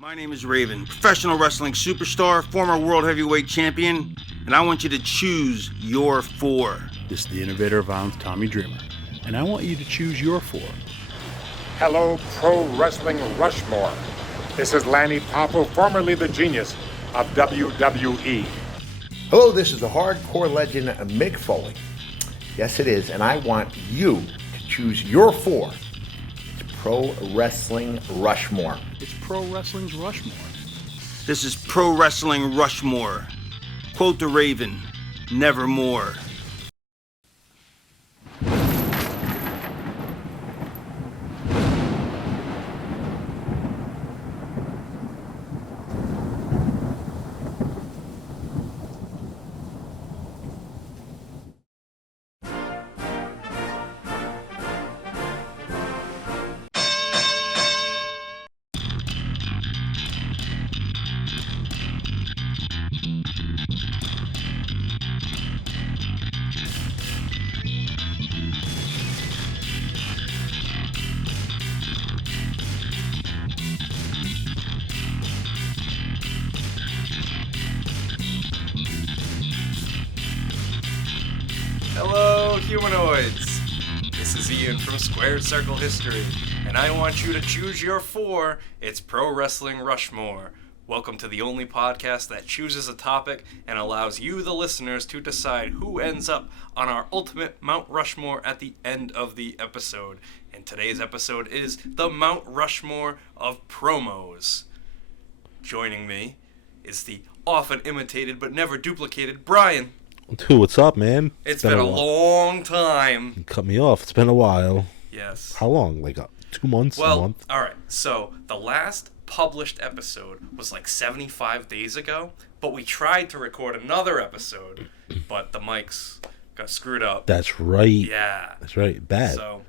My name is Raven, professional wrestling superstar, former world heavyweight champion, and I want you to choose your four. This is the innovator of violence, Tommy Dreamer, and I want you to choose your four. Hello, Pro Wrestling Rushmore. This is Lanny Poffo, formerly the genius of WWE. Hello, this is the hardcore legend Mick Foley. Yes, it is, and I want you to choose your four. It's Pro Wrestling Rushmore. It's Pro Wrestling's Rushmore. This is Pro Wrestling Rushmore. Quote the Raven, nevermore. Hello, humanoids! This is Ian from Squared Circle History, and I want you to choose your four. It's Pro Wrestling Rushmore. Welcome to the only podcast that chooses a topic and allows you, the listeners, to decide who ends up on our ultimate Mount Rushmore at the end of the episode. And today's episode is the Mount Rushmore of promos. Joining me is the often imitated but never duplicated Brian. Dude, what's up, man? It's been a long time. You cut me off. It's been a while. Yes. How long? Like 2 months? Well, a month? all right. So the last published episode was like 75 days ago, but we tried to record another episode, but the mics got screwed up. That's right. Yeah. That's right. Bad. So,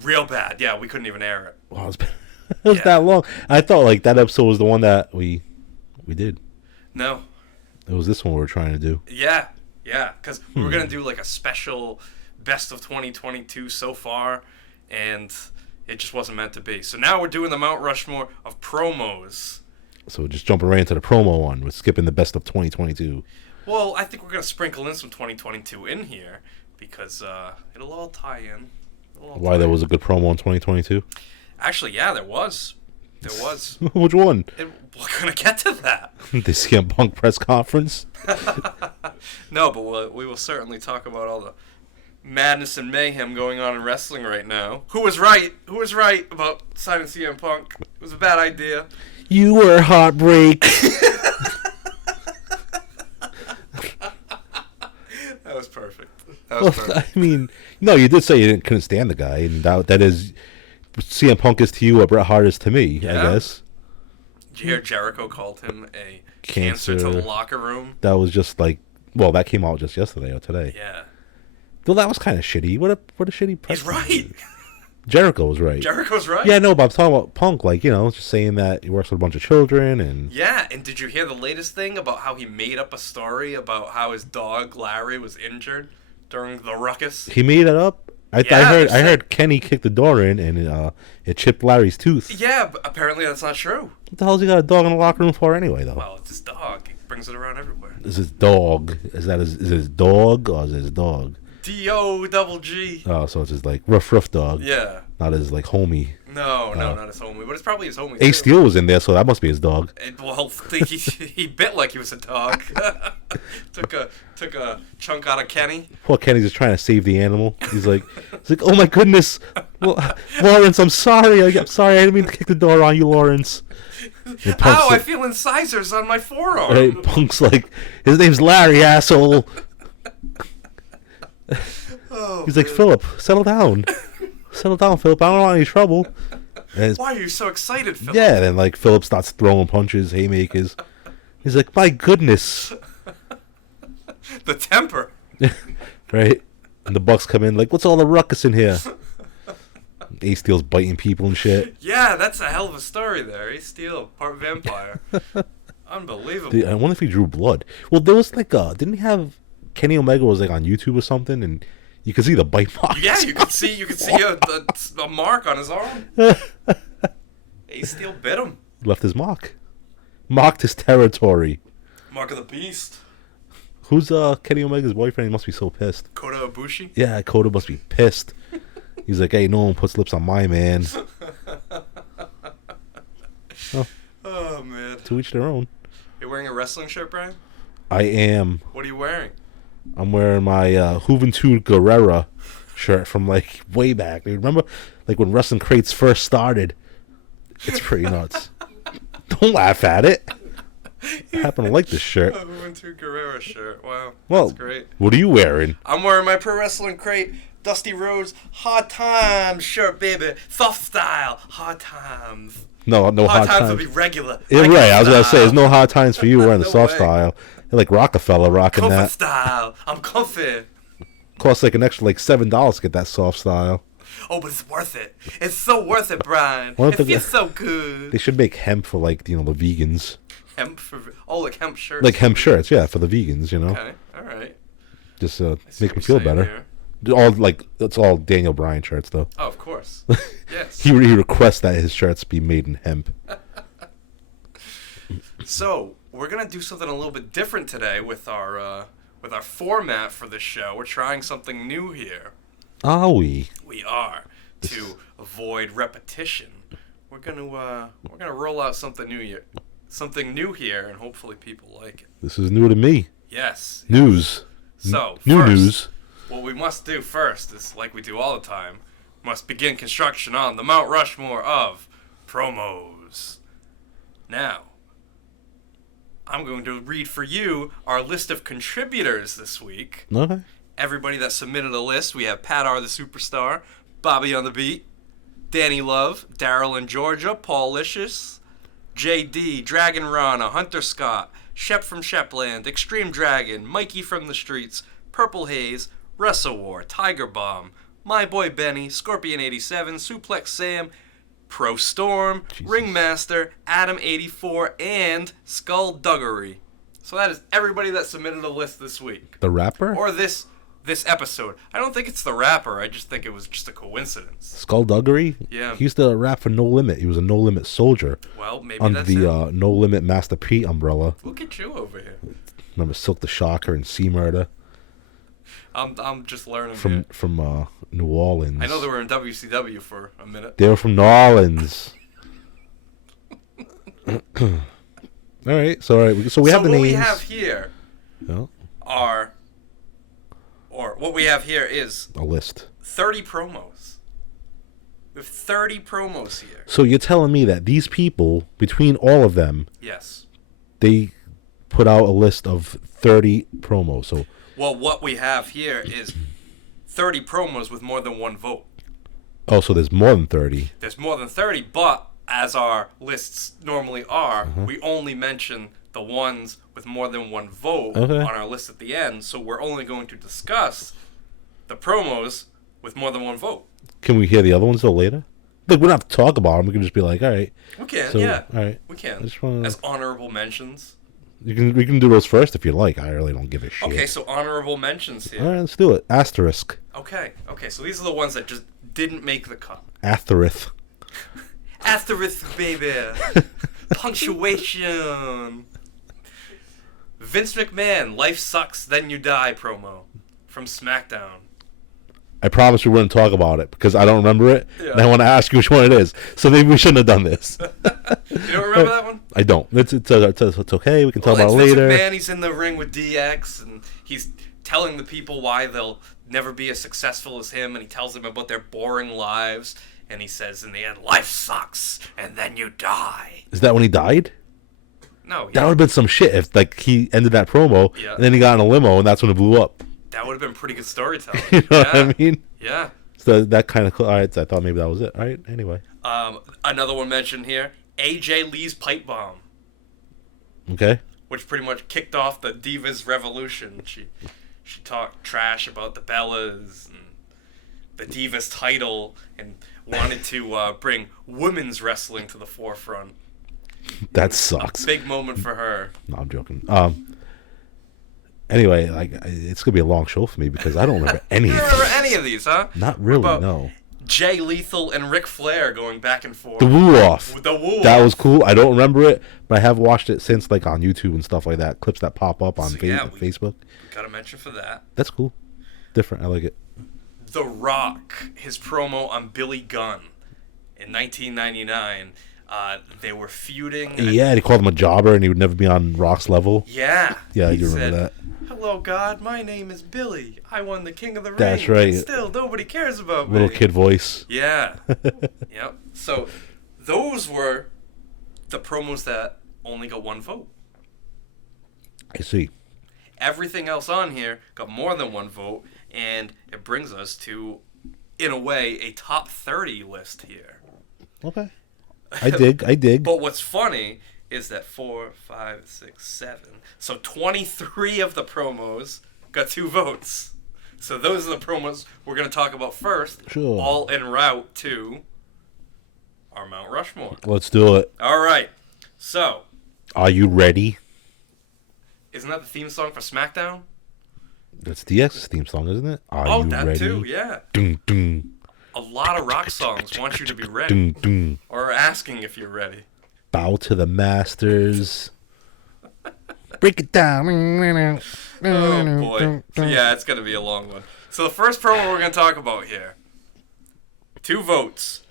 real bad. Yeah, we couldn't even air it. Wow, it was that long. I thought like that episode was the one that we did. No. It was this one we were trying to do. Yeah. Yeah, because we were going to do like a special best of 2022 so far, and it just wasn't meant to be. So now we're doing the Mount Rushmore of promos. So we're just jumping right into the promo one. We're skipping the best of 2022. Well, I think we're going to sprinkle in some 2022 in here, because it'll all tie in. Why there was a good promo in 2022? Actually, yeah, there was. There was. Which one? We're going to get to that. The CM Punk press conference? No, but we will certainly talk about all the madness and mayhem going on in wrestling right now. Who was right? Who was right about signing CM Punk? It was a bad idea. You were heartbreak. That was perfect. That was perfect. I mean, no, you did say you couldn't stand the guy, and that is CM Punk is to you what Bret Hart is to me, Yeah. I guess. Did you hear Jericho called him a cancer to the locker room? That was just like, well, that came out just yesterday or today. Yeah. Though that was kind of shitty. What a shitty press. He's right. Jericho was right. Jericho's right. Yeah, no, but I'm talking about Punk, like, just saying that he works with a bunch of children and... Yeah, and did you hear the latest thing about how he made up a story about how his dog, Larry, was injured during the ruckus? He made it up? I heard Kenny kicked the door in and it chipped Larry's tooth. Yeah, but apparently that's not true. What the hell's he got a dog in the locker room for anyway, though? Well, it's his dog. He brings it around everywhere. Is his dog? Is it his dog or is it his dog? D-O-double-G. Oh, so it's his, like, rough dog. Yeah. Not his, like, homie. No, not his homie, but it's probably his homie. Ace Steel was in there, so that must be his dog. Well, he bit like he was a dog. took a chunk out of Kenny. Poor Kenny's just trying to save the animal. He's like, oh my goodness, Lawrence, I'm sorry. I'm sorry, I didn't mean to kick the door on you, Lawrence. Ow, I feel incisors on my forearm. Right, Punk's like, his name's Larry, asshole. He's like, Philip, settle down. Settle down, Philip. I don't want any trouble. Why are you so excited, Philip? Yeah, then like Philip starts throwing punches, haymakers. He's like, my goodness. The temper. Right? And the Bucks come in like, what's all the ruckus in here? Ace Steel's biting people and shit. Yeah, that's a hell of a story there. Ace Steel, part vampire. Unbelievable. I wonder if he drew blood. Well, there was like didn't he have Kenny Omega was like on YouTube or something, and you could see the bite marks. Yeah, you could see a mark on his arm. Ace Steel bit him. Left his mark. Mocked his territory. Mark of the Beast. Who's Kenny Omega's boyfriend? He must be so pissed. Kota Ibushi. Yeah, Kota must be pissed. He's like, hey, no one puts lips on my man. Oh, man. To each their own. You're wearing a wrestling shirt, Brian? I am. What are you wearing? I'm wearing my Juventud Guerrera shirt from like way back. You remember, like when wrestling crates first started? It's pretty nuts. Don't laugh at it. I happen to like this shirt. A Juventud Guerrera shirt. Wow. Well, that's great. What are you wearing? I'm wearing my Pro Wrestling Crate Dusty Rhodes Hard Times shirt, baby. Soft style. Hard Times. No hard times times. will be regular. Yeah, right. I was gonna say, there's no hard times for you wearing the No soft way. style. You're like Rockefeller rocking Comfort that. style. I'm comfy. Costs like an extra like $7 to get that soft style. Oh, but it's worth it. It's so worth it, Brian. Why don't It they feels get- so good. They should make hemp for like the vegans. Hemp for like hemp shirts. Like hemp shirts, yeah, for the vegans. Okay, all right. Just I see make what them you're feel saying better. here. All like it's all Daniel Bryan shirts though. Oh, of course. Yes. He requests that his shirts be made in hemp. So we're gonna do something a little bit different today with our format for the show. We're trying something new here. Are we? We are to avoid repetition. We're gonna roll out something new here, and hopefully people like it. This is new to me. Yes. News. So New first, news. what we must do first is, like we do all the time, must begin construction on the Mount Rushmore of promos. Now, I'm going to read for you our list of contributors this week. Okay. Everybody that submitted a list, we have Pat R. the Superstar, Bobby on the Beat, Danny Love, Daryl in Georgia, Paul Licious, JD, Dragon Rana, Hunter Scott, Shep from Shepland, Extreme Dragon, Mikey from the Streets, Purple Haze, Wrestle War, Tiger Bomb, My Boy Benny, Scorpion 87, Suplex Sam, Pro Storm, Jesus. Ringmaster, Adam 84, and Skullduggery. So that is everybody that submitted a list this week. The rapper? Or this episode. I don't think it's the rapper. I just think it was just a coincidence. Skullduggery? Yeah. He used to rap for No Limit. He was a No Limit soldier Well, maybe under that's the it. No Limit Master P umbrella. Look at you over here. Remember Silk the Shocker and Sea Murder I'm just learning from here. New Orleans. I know they were in WCW for a minute. They were from New Orleans. All right. So we have the what names. we have here Oh, what we have here is a list. 30 promos. We have 30 promos here. So you're telling me that these people, between all of them, Yes. they put out a list of 30 promos. So Well, what we have here is 30 promos with more than one vote. so there's more than 30. There's more than 30, but as our lists normally are, Mm-hmm. we only mention the ones with more than one vote Okay. on our list at the end. So we're only going to discuss the promos with more than one vote. Can we hear the other ones though later? Like we don't have to talk about them. We can just be like, all right, We can, So, yeah. all right. We can. I just wanna- As honorable mentions. we can do those first if you like. I really don't give a shit. Okay, so honorable mentions here. All right, let's do it. Asterisk. Okay, so these are the ones that just didn't make the cut. Asterisk. Asterisk, baby. Punctuation. Vince McMahon, Life Sucks, Then You Die promo from SmackDown. I promise we wouldn't talk about it because I don't remember it, Yeah. and I want to ask you which one it is. So maybe we shouldn't have done this. You don't remember that one? I don't. It's okay. We can talk Well, about it it's Vince later. McMahon, he's in the ring with DX, and he's telling the people why they'll never be as successful as him, and he tells them about their boring lives, and he says in the end, life sucks, and then you die. Is that when he died? No, That yeah, would have been some shit if like he ended that promo Yeah. and then he got in a limo and that's when it blew up. that would have been pretty good storytelling. You know yeah. what I mean? Yeah. So that kind of cool. All right, I thought maybe that was it. All right, anyway. Another one mentioned here, AJ Lee's pipe bomb, Okay. which pretty much kicked off the Divas Revolution. She talked trash about the Bellas and the Divas title and wanted to bring women's wrestling to the forefront. That sucks. Big moment for her. No, I'm joking. Anyway, like it's gonna be a long show for me because I don't remember any You of don't remember these. any of these, huh? Not really. About No. Jay Lethal and Ric Flair going back and forth. The woo off. The woo That off. was cool. I don't remember it, but I have watched it since, like on YouTube and stuff like that. Clips that pop up on Facebook. Gotta mention for that. That's cool. Different. I like it. The Rock, his promo on Billy Gunn in 1999. They were feuding. Yeah, they called him a jobber, and he would never be on Rock's level. Yeah. Yeah, I He do remember said, that. "Hello, God. My name is Billy. I won the King of the Ring. That's right. And still, nobody cares about Little me." kid voice. Yeah. Yep. So, those were the promos that only got one vote. I see. Everything else on here got more than one vote, and it brings us to, in a way, a top 30 list here. Okay. I dig. But what's funny is that 4, 5, 6, 7. So 23 of the promos got 2 votes. So those are the promos we're going to talk about first. Sure. All en route to our Mount Rushmore. Let's do it. All right. So, Are you ready? isn't that the theme song for SmackDown? That's DX's theme song, isn't it? Are you that ready? too, yeah. Dun, dun, A lot of rock songs want you to be ready. dun, dun. Or asking if you're ready. Bow to the masters. Break it down. Oh boy. So yeah, it's going to be a long one. So the first promo we're going to talk about here. 2 votes.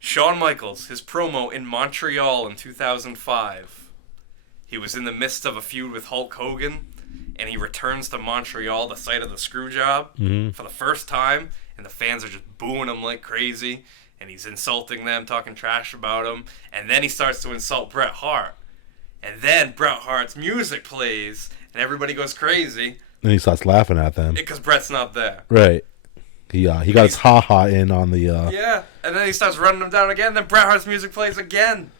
Shawn Michaels, his promo in Montreal in 2005. He was in the midst of a feud with Hulk Hogan, and he returns to Montreal, the site of the screw job, for the first time, and the fans are just booing him like crazy, and he's insulting them, talking trash about him, and then he starts to insult Bret Hart. And then Bret Hart's music plays, and everybody goes crazy And he starts laughing at them. because Bret's not there. Right. He got his ha-ha in on the... Yeah, and then he starts running them down again, then Bret Hart's music plays again,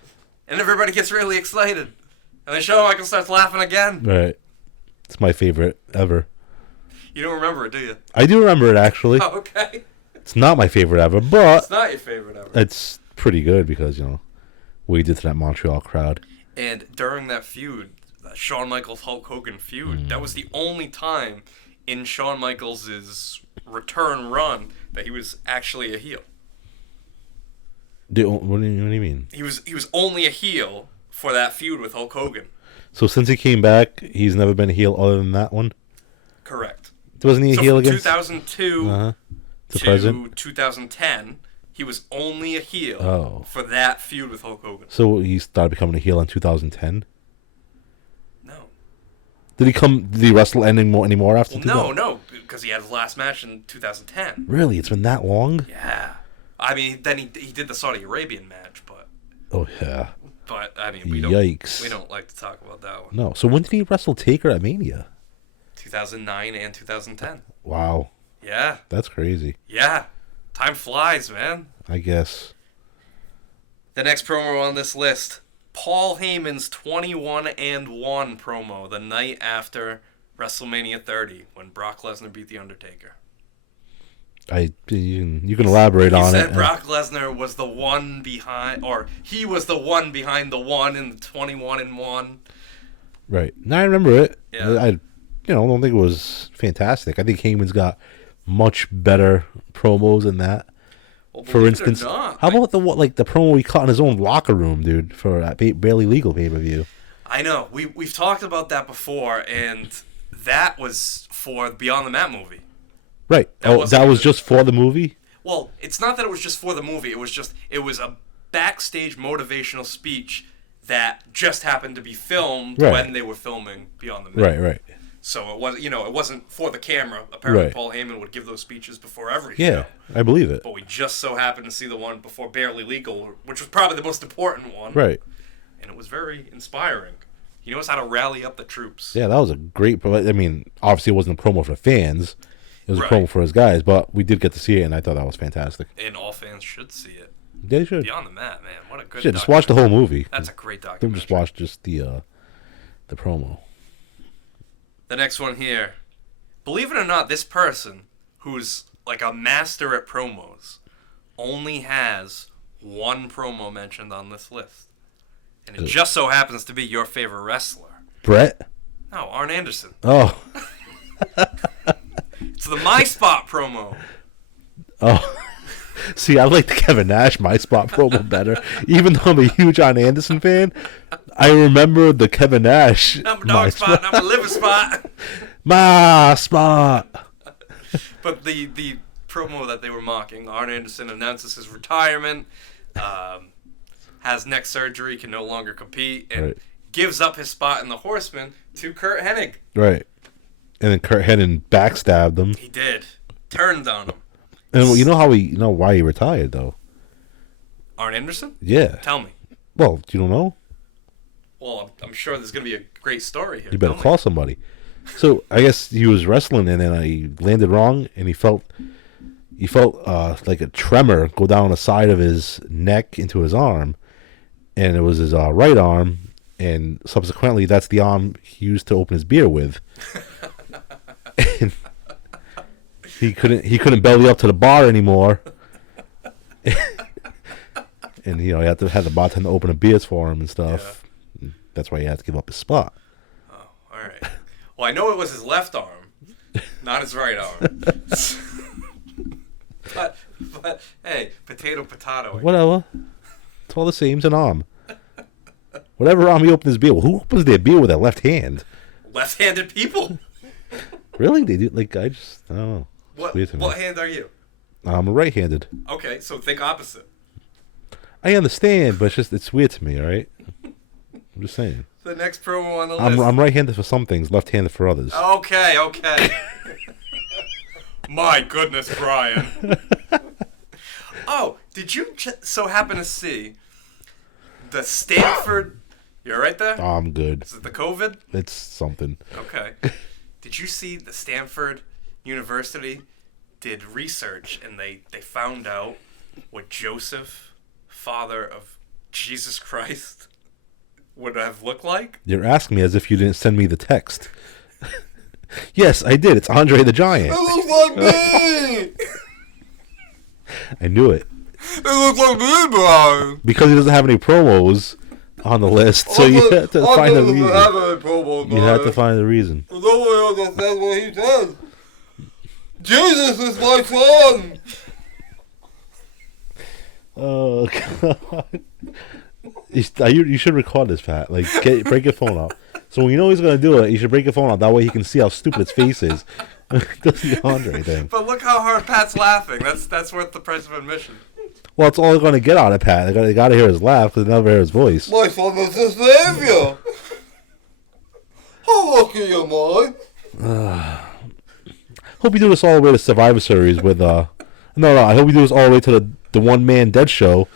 and everybody gets really excited. And then Shawn Michaels starts laughing again. Right. It's my favorite ever. You don't remember it, do you? I do remember it, actually. Oh, okay. It's not my favorite ever, but It's not your favorite ever. it's pretty good because, what he did to that Montreal crowd. And during that feud, that Shawn Michaels Hulk Hogan feud, that was the only time in Shawn Michaels' return run that he was actually a heel. What do you mean? He was only a heel for that feud with Hulk Hogan. So since he came back, he's never been a heel other than that one? Correct. Wasn't he a So heel from against... 2002 to to present? 2010, he was only a heel Oh. for that feud with Hulk Hogan. So he started becoming a heel in 2010? No. Did he wrestle anymore after Well, 2000? no, because he had his last match in 2010. Really? It's been that long? Yeah. I mean, then he did the Saudi Arabian match, but Oh, yeah. I mean, we don't like to talk about that one. No. So when did he wrestle Taker at Mania? 2009 and 2010. Wow. Yeah. That's crazy. Yeah. Time flies, man. I guess. The next promo on this list, Paul Heyman's 21-1 promo the night after WrestleMania 30 when Brock Lesnar beat The Undertaker. You can elaborate on He it. said Brock Lesnar was the one behind, or he was the one behind the one in the 21-1. Right. No, I remember it. Yeah. I don't think it was fantastic. I think Heyman's got much better promos than that. Well, For believe it or instance, not, how about the promo he cut in his own locker room, dude, for that Barely Legal pay-per-view? I know. We've talked about that before, and that was for the Beyond the Mat movie. Right. That was just for the movie? Well, it's not that it was just for the movie. It was a backstage motivational speech that just happened to be filmed Right. when they were filming Beyond the Mat. Right. So it wasn't for the camera. Apparently, Right. Paul Heyman would give those speeches before every Yeah, show. I believe it. But we just so happened to see the one before Barely Legal, which was probably the most important one. Right. And it was very inspiring. He knows how to rally up the troops. Yeah, that was a great promo. I mean, obviously it wasn't a promo for the fans. It was Right. a promo for his guys, but we did get to see it, and I thought that was fantastic. And all fans should see it. Yeah, you should. Beyond the Mat, man. What a good Just watch the whole movie. That's a great Don't documentary. just watch the promo. The next one here. Believe it or not, this person, who's like a master at promos, only has one promo mentioned on this list. And it just so happens to be your favorite wrestler. Brett? No, Arn Anderson. Oh. It's the My Spot promo. Oh. See, I like the Kevin Nash My Spot promo better. Even though I'm a huge Arn Anderson fan, I remember the Kevin Nash. I'm a dog spot, I'm a liver spot. My Spot. But the promo that they were mocking, Arn Anderson announces his retirement, has neck surgery, can no longer compete, and gives up his spot in the Horsemen to Kurt Hennig. Right. And then Kurt Hennig backstabbed him. He did. Turned on him. And you know why he retired, though? Arn Anderson? Yeah. Tell me. Well, you don't know? Well, I'm sure there's going to be a great story here. You better call somebody. So, I guess he was wrestling, and then he landed wrong, and he felt like a tremor go down the side of his neck into his arm, and it was his right arm, and subsequently that's the arm he used to open his beer with. And he couldn't belly up to the bar anymore. And he had the bartender open the beers for him and stuff. Yeah. That's why he had to give up his spot. Oh, all right. Well, I know it was his left arm, not his right arm. but hey, potato. Whatever. It's all the same. It's an arm. Whatever arm he opened his beer with. Who opens their beer with their left hand? Left-handed people. Really? They do? Like, I don't know. What hand are you? I'm right-handed. Okay, so think opposite. I understand, but it's weird to me, all right? I'm just saying. The next promo on the list. I'm right-handed for some things, left-handed for others. Okay. My goodness, Brian. Oh, did you so happen to see the Stanford... You're right there? Oh, I'm good. Is it the COVID? It's something. Okay. Did you see the Stanford University did research, and they found out what Joseph, father of Jesus Christ, would have looked like? You're asking me as if you didn't send me the text. Yes, I did. It's Andre the Giant. It looks like me! I knew it. It looks like me, Brian! Because he doesn't have any promos on the list, so you have to find the reason. You have to find the reason. Nobody understands what he says. Jesus is my son! Oh, God. You should record this, Pat. Like, break your phone out. So when you know he's going to do it, you should break your phone out. That way he can see how stupid his face is. Does the Andre thing. But look how hard Pat's laughing. That's worth the price of admission. Well, it's all they're going to get out of Pat. They got to hear his laugh because they never hear his voice. My son is the savior. How lucky am I? Hope you do this all the way to Survivor Series with No, I hope you do this all the way to the one-man dead show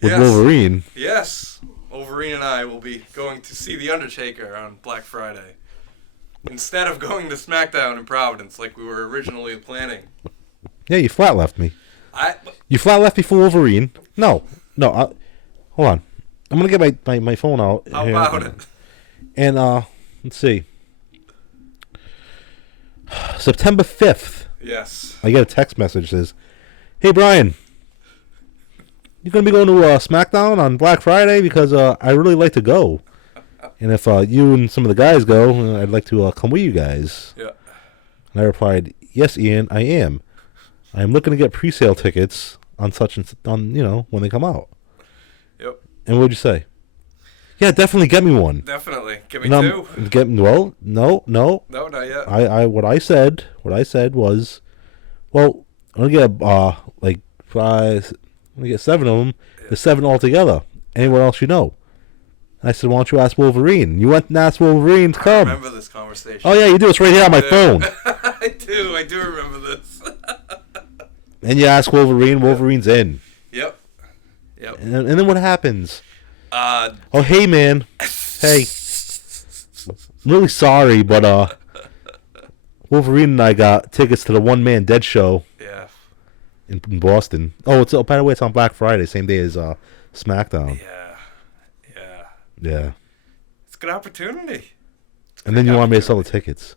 with Wolverine. Yes. Wolverine and I will be going to see The Undertaker on Black Friday. Instead of going to SmackDown in Providence like we were originally planning. Yeah, you flat left me. You flat left me for Wolverine. No. Hold on. I'm going to get my phone out. How about it? And, let's see. September 5th. Yes. I get a text message that says, "Hey, Brian, you going to be going to SmackDown on Black Friday? Because I really like to go. And if you and some of the guys go, I'd like to come with you guys." Yeah. And I replied, "Yes, Ian, I am. I am looking to get pre-sale tickets on when they come out." Yep. And what'd you say? Yeah, definitely get me one. Definitely. Give me two. No. No, not yet. What I said was, well, I'm gonna get five. I'm gonna get 7 of them. There's 7 altogether. Anyone else you know? And I said, why don't you ask Wolverine? You went and asked Wolverine to come. I remember this conversation. Oh yeah, you do. It's right here on my phone. I do remember this. And you ask Wolverine. Wolverine's in. Yep. And then what happens? Oh, hey, man. Hey. I'm really sorry, but Wolverine and I got tickets to the One Man Dead show. Yeah. In Boston. Oh, by the way, it's on Black Friday, same day as SmackDown. Yeah. It's a good opportunity. And then you want me to sell the tickets.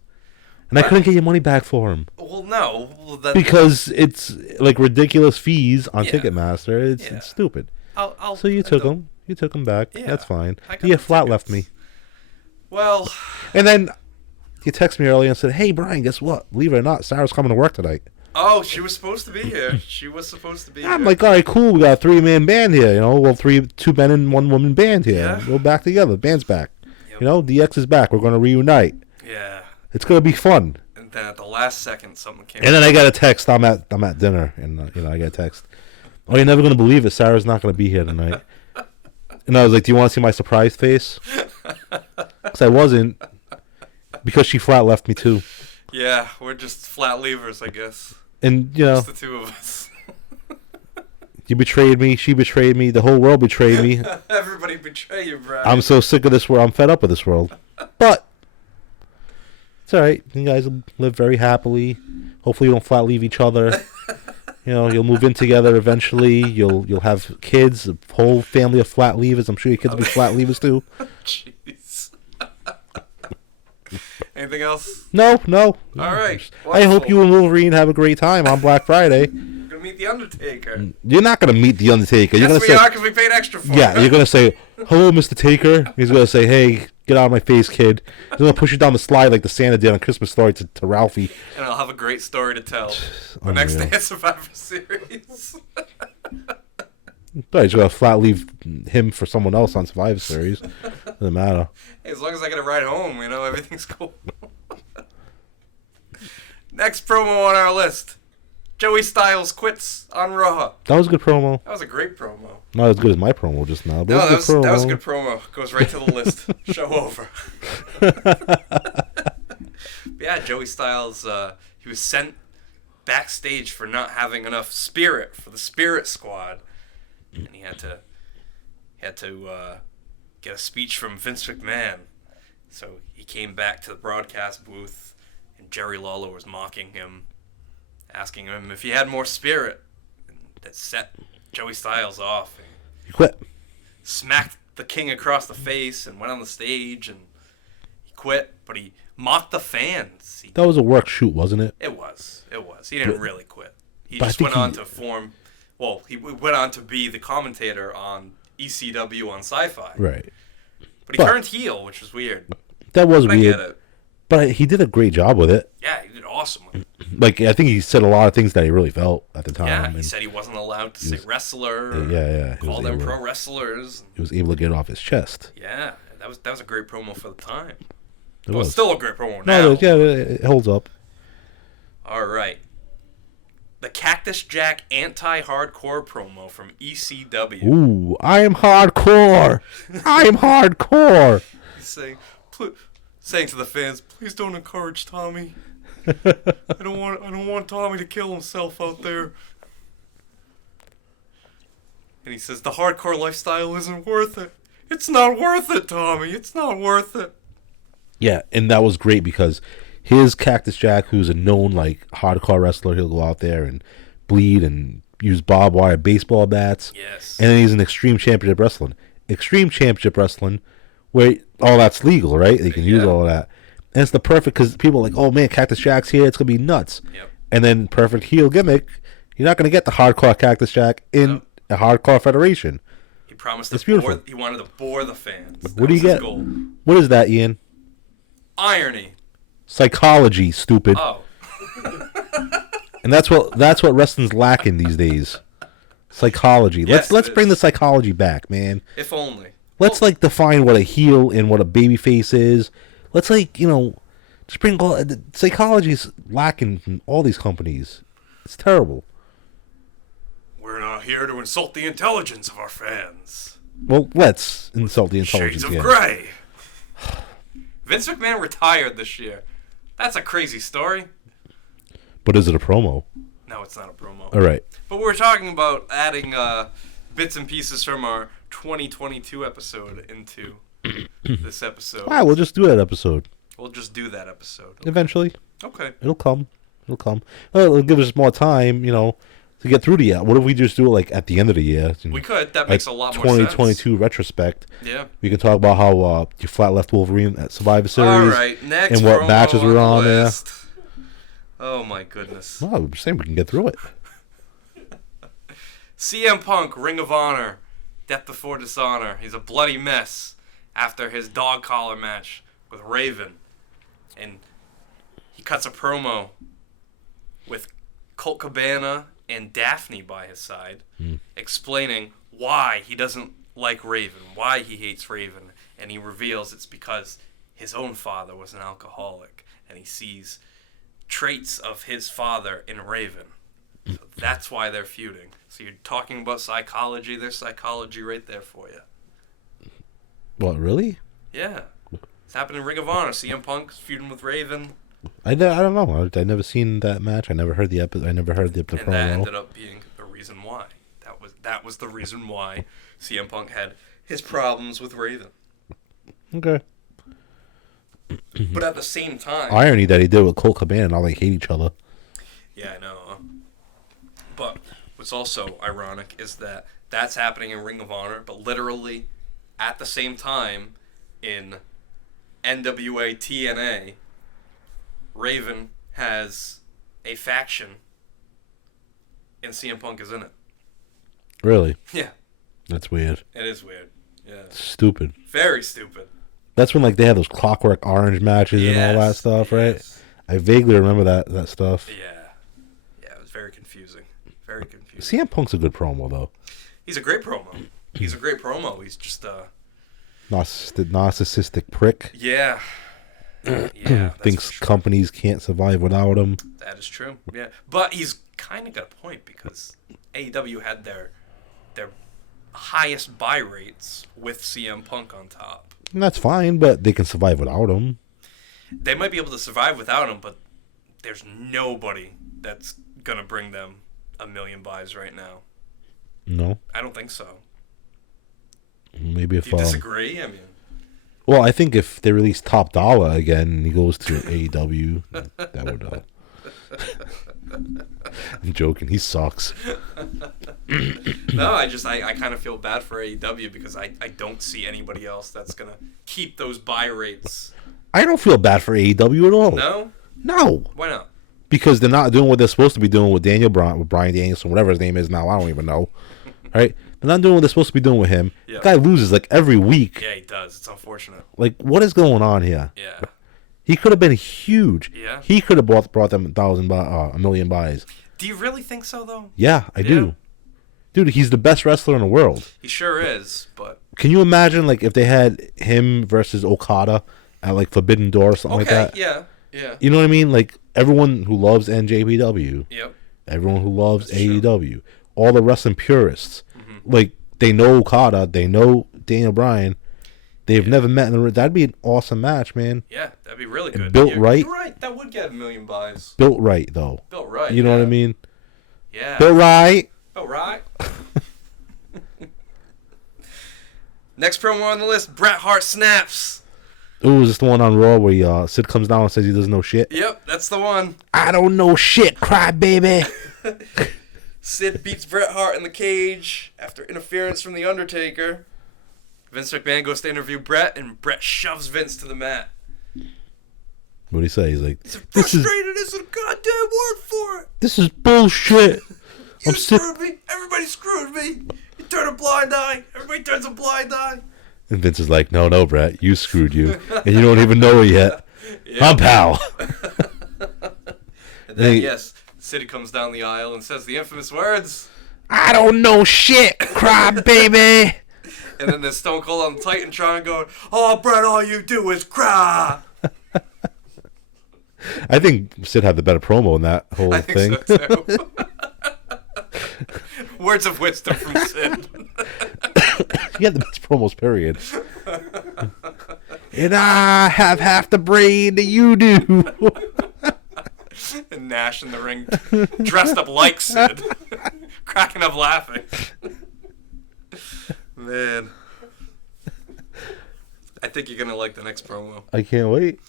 And I couldn't get your money back for him. Well, no. Because it's like ridiculous fees on Ticketmaster. It's stupid. So you took them. You took them back. Yeah, that's fine. You flat left me. Well. And then you texted me earlier and said, "Hey, Brian, guess what? Believe it or not, Sarah's coming to work tonight." Oh, she was supposed to be here. She was supposed to be here. I'm like, all right, cool. We got a 3-man band here. You know, well, two men and 1 woman band here. Yeah. We're back together. The band's back. Yep. You know, DX is back. We're going to reunite. Yeah. It's going to be fun. And then at the last second, something came. And then I got a text. I'm at dinner, and I got a text. Oh, you're never going to believe it. Sarah's not going to be here tonight. And I was like, do you want to see my surprised face? Because I wasn't. Because she flat left me too. Yeah, we're just flat leavers, I guess. And, Just the two of us. you betrayed me. She betrayed me. The whole world betrayed me. Everybody betray you, Brian. I'm so sick of this world. I'm fed up with this world. But it's all right. You guys will live very happily. Hopefully you don't flat leave each other. You know, you'll move in together eventually. You'll have kids, a whole family of flat leavers. I'm sure your kids will be flat leavers too. Jeez. Anything else? No. All right. I hope you and Wolverine have a great time on Black Friday. We're gonna meet the Undertaker. You're not going to meet the Undertaker. You're Yes, gonna we say, are, because we paid extra for it. yeah, you're going to say, hello, Mr. Taker. He's going to say, hey, get out of my face, kid. He's going to push you down the slide like the Santa did on Christmas Story to Ralphie. And I'll have a great story to tell the next day at Survivor Series. But he's going to flat leave him for someone else on Survivor Series. Doesn't matter. Hey, as long as I get a ride home, everything's cool. Next promo on our list. Joey Styles quits on Raw. That was a good promo. That was a great promo. Not as good as my promo just now. But No, it was a good that was a promo. good promo. Goes right to the list. Show over. Yeah, Joey Styles, he was sent backstage for not having enough spirit for the Spirit Squad. And he had to get a speech from Vince McMahon. So he came back to the broadcast booth, and Jerry Lawler was mocking him, asking him if he had more spirit. And that set Joey Styles off. And He quit. smacked the King across the face and went on the stage, and he quit, but he mocked the fans. That was a work shoot, wasn't it? It was. He didn't really quit. He But I just think went on to form. Well, he went on to be the commentator on ECW on Sci-Fi. Right. But he But- turned heel, which was weird. That was But I weird. get it. But he did a great job with it. Yeah, he did awesome with it. Like, I think he said a lot of things that he really felt at the time. Yeah, he and said he wasn't allowed to say wrestler. Or yeah. He call was them able- pro wrestlers. He was able to get it off his chest. Yeah, that was a great promo for the time. It Well, was. it's still a great promo now. No, it holds up. All right. The Cactus Jack anti-hardcore promo from ECW. Ooh, I'm hardcore. I'm hardcore. He's saying to the fans, "Please don't encourage Tommy. I don't want Tommy to kill himself out there." And he says, "The hardcore lifestyle isn't worth it. It's not worth it, Tommy. It's not worth it." Yeah, and that was great because his Cactus Jack, who's a known like hardcore wrestler, he'll go out there and bleed and use barbed wire baseball bats. Yes. And then he's in Extreme Championship Wrestling. Extreme Championship Wrestling, where all that's legal, right? They can use all of that. And it's the perfect, because people are like, oh man, Cactus Jack's here, it's going to be nuts. Yep. And then perfect heel gimmick, you're not going to get the hardcore Cactus Jack in a hardcore federation. He promised It's to bore. beautiful. He wanted to bore the fans. What do you was his get? goal. What is that, Ian? Irony. Psychology, stupid. Oh. And that's what wrestling's lacking these days. Psychology. Yes, let's it bring the is. psychology back, man. If only. Let's like define what a heel and what a babyface is. Let's just bring all the psychology's lacking in all these companies. It's terrible. We're not here to insult the intelligence of our fans. Well, let's insult the intelligence. Shades of yeah. Grey. Vince McMahon retired this year. That's a crazy story. But is it a promo? No, it's not a promo. All right. But we're talking about adding bits and pieces from our 2022 episode into this episode. All right, we'll just do that episode We'll just do that episode. eventually. Okay. It'll come. It'll give us more time, to get through the year. What if we just do it like at the end of the year? We could. That makes a lot more sense. 2022 retrospect. Yeah. We can talk about how you flat left Wolverine at Survivor Series. All right. Next and what promo matches were on the there. list. Oh my goodness. No, I'm saying we can get through it. CM Punk, Ring of Honor, Death Before Dishonor. He's a bloody mess after his dog collar match with Raven. And he cuts a promo with Colt Cabana and Daphne by his side, explaining why he doesn't like Raven, why he hates Raven, and he reveals it's because his own father was an alcoholic, and he sees traits of his father in Raven. So that's why they're feuding. So you're talking about psychology, there's psychology right there for you. What, really? Yeah. It's happening in Ring of Honor. CM Punk's feuding with Raven. I don't know. I never seen that match. I never heard the episode. I never heard the And promo. that ended up being the reason why. That was the reason why CM Punk had his problems with Raven. Okay. But at the same time... Irony that he did with Colt Cabana and all they hate each other. Yeah, I know. But what's also ironic is that that's happening in Ring of Honor, but literally at the same time in NWA TNA, Raven has a faction and CM Punk is in it. Really? Yeah. That's weird. It is weird. Yeah. Stupid. Very stupid. That's when like they had those Clockwork Orange matches and all that stuff, right? Yes. I vaguely remember that stuff. Yeah. Yeah, it was very confusing. Very confusing. CM Punk's a good promo though. He's a great promo. He's just Narcissistic prick. Yeah. Yeah. That's Thinks for sure. companies can't survive without him. That is true. Yeah. But he's kind of got a point because AEW had their highest buy rates with CM Punk on top. And that's fine, but they can survive without him. They might be able to survive without him, but there's nobody that's going to bring them 1 million buys right now. No, I don't think so. maybe if Do you disagree? I mean, well, I think if they release Top Dollar again and he goes to AEW, that would. I'm joking. He sucks. no, I kind of feel bad for AEW because I don't see anybody else that's going to keep those buy rates. I don't feel bad for AEW at all. No? No. Why not? Because they're not doing what they're supposed to be doing with with Brian Danielson, whatever his name is now. I don't even know. Right? They're not doing what they're supposed to be doing with him. Yep. The guy loses like every week. Yeah, he does. It's unfortunate. Like, what is going on here? Yeah. He could have been huge. Yeah. He could have brought them 1 million buys. Do you really think so, though? Yeah, I do. Dude, he's the best wrestler in the world. He sure is, but... Can you imagine, like, if they had him versus Okada at, like, Forbidden Door or something like that? Yeah. You know what I mean? Like, everyone who loves NJPW. Yep. Everyone who loves That's AEW. True. All the wrestling purists. Mm-hmm. Like, they know Okada. They know Daniel Bryan. They've never met in the ring. That'd be an awesome match, man. Yeah, that'd be really good. Built right. You're right. That would get 1 million buys. Built right, though. Built right. You know what I mean? Yeah. Built right. Built right. Next promo on the list, Bret Hart snaps. Ooh, is this the one on Raw where Sid comes down and says he doesn't know shit? Yep, that's the one. I don't know shit, cry baby. Sid beats Bret Hart in the cage after interference from The Undertaker. Vince McMahon goes to interview Bret, and Bret shoves Vince to the mat. What'd he say? He's like, He's frustrated as a goddamn word for it. This is bullshit. You screwed me. Everybody screwed me. You turn a blind eye. Everybody turns a blind eye. And Vince is like, no, Bret, you screwed you. And you don't even know it yet. Yep. I'm pal. And then, yes, Sid comes down the aisle and says the infamous words. I don't know shit, cry baby. And then there's Stone Cold on Titantron going, oh, Bret, all you do is cry. I think Sid had the better promo in that whole I think thing. so, too. Words of wisdom from Sid. He had the best promos, period. And I have half the brain that you do. And Nash in the ring, dressed up like Sid, cracking up laughing. Man. I think you're going to like the next promo. I can't wait.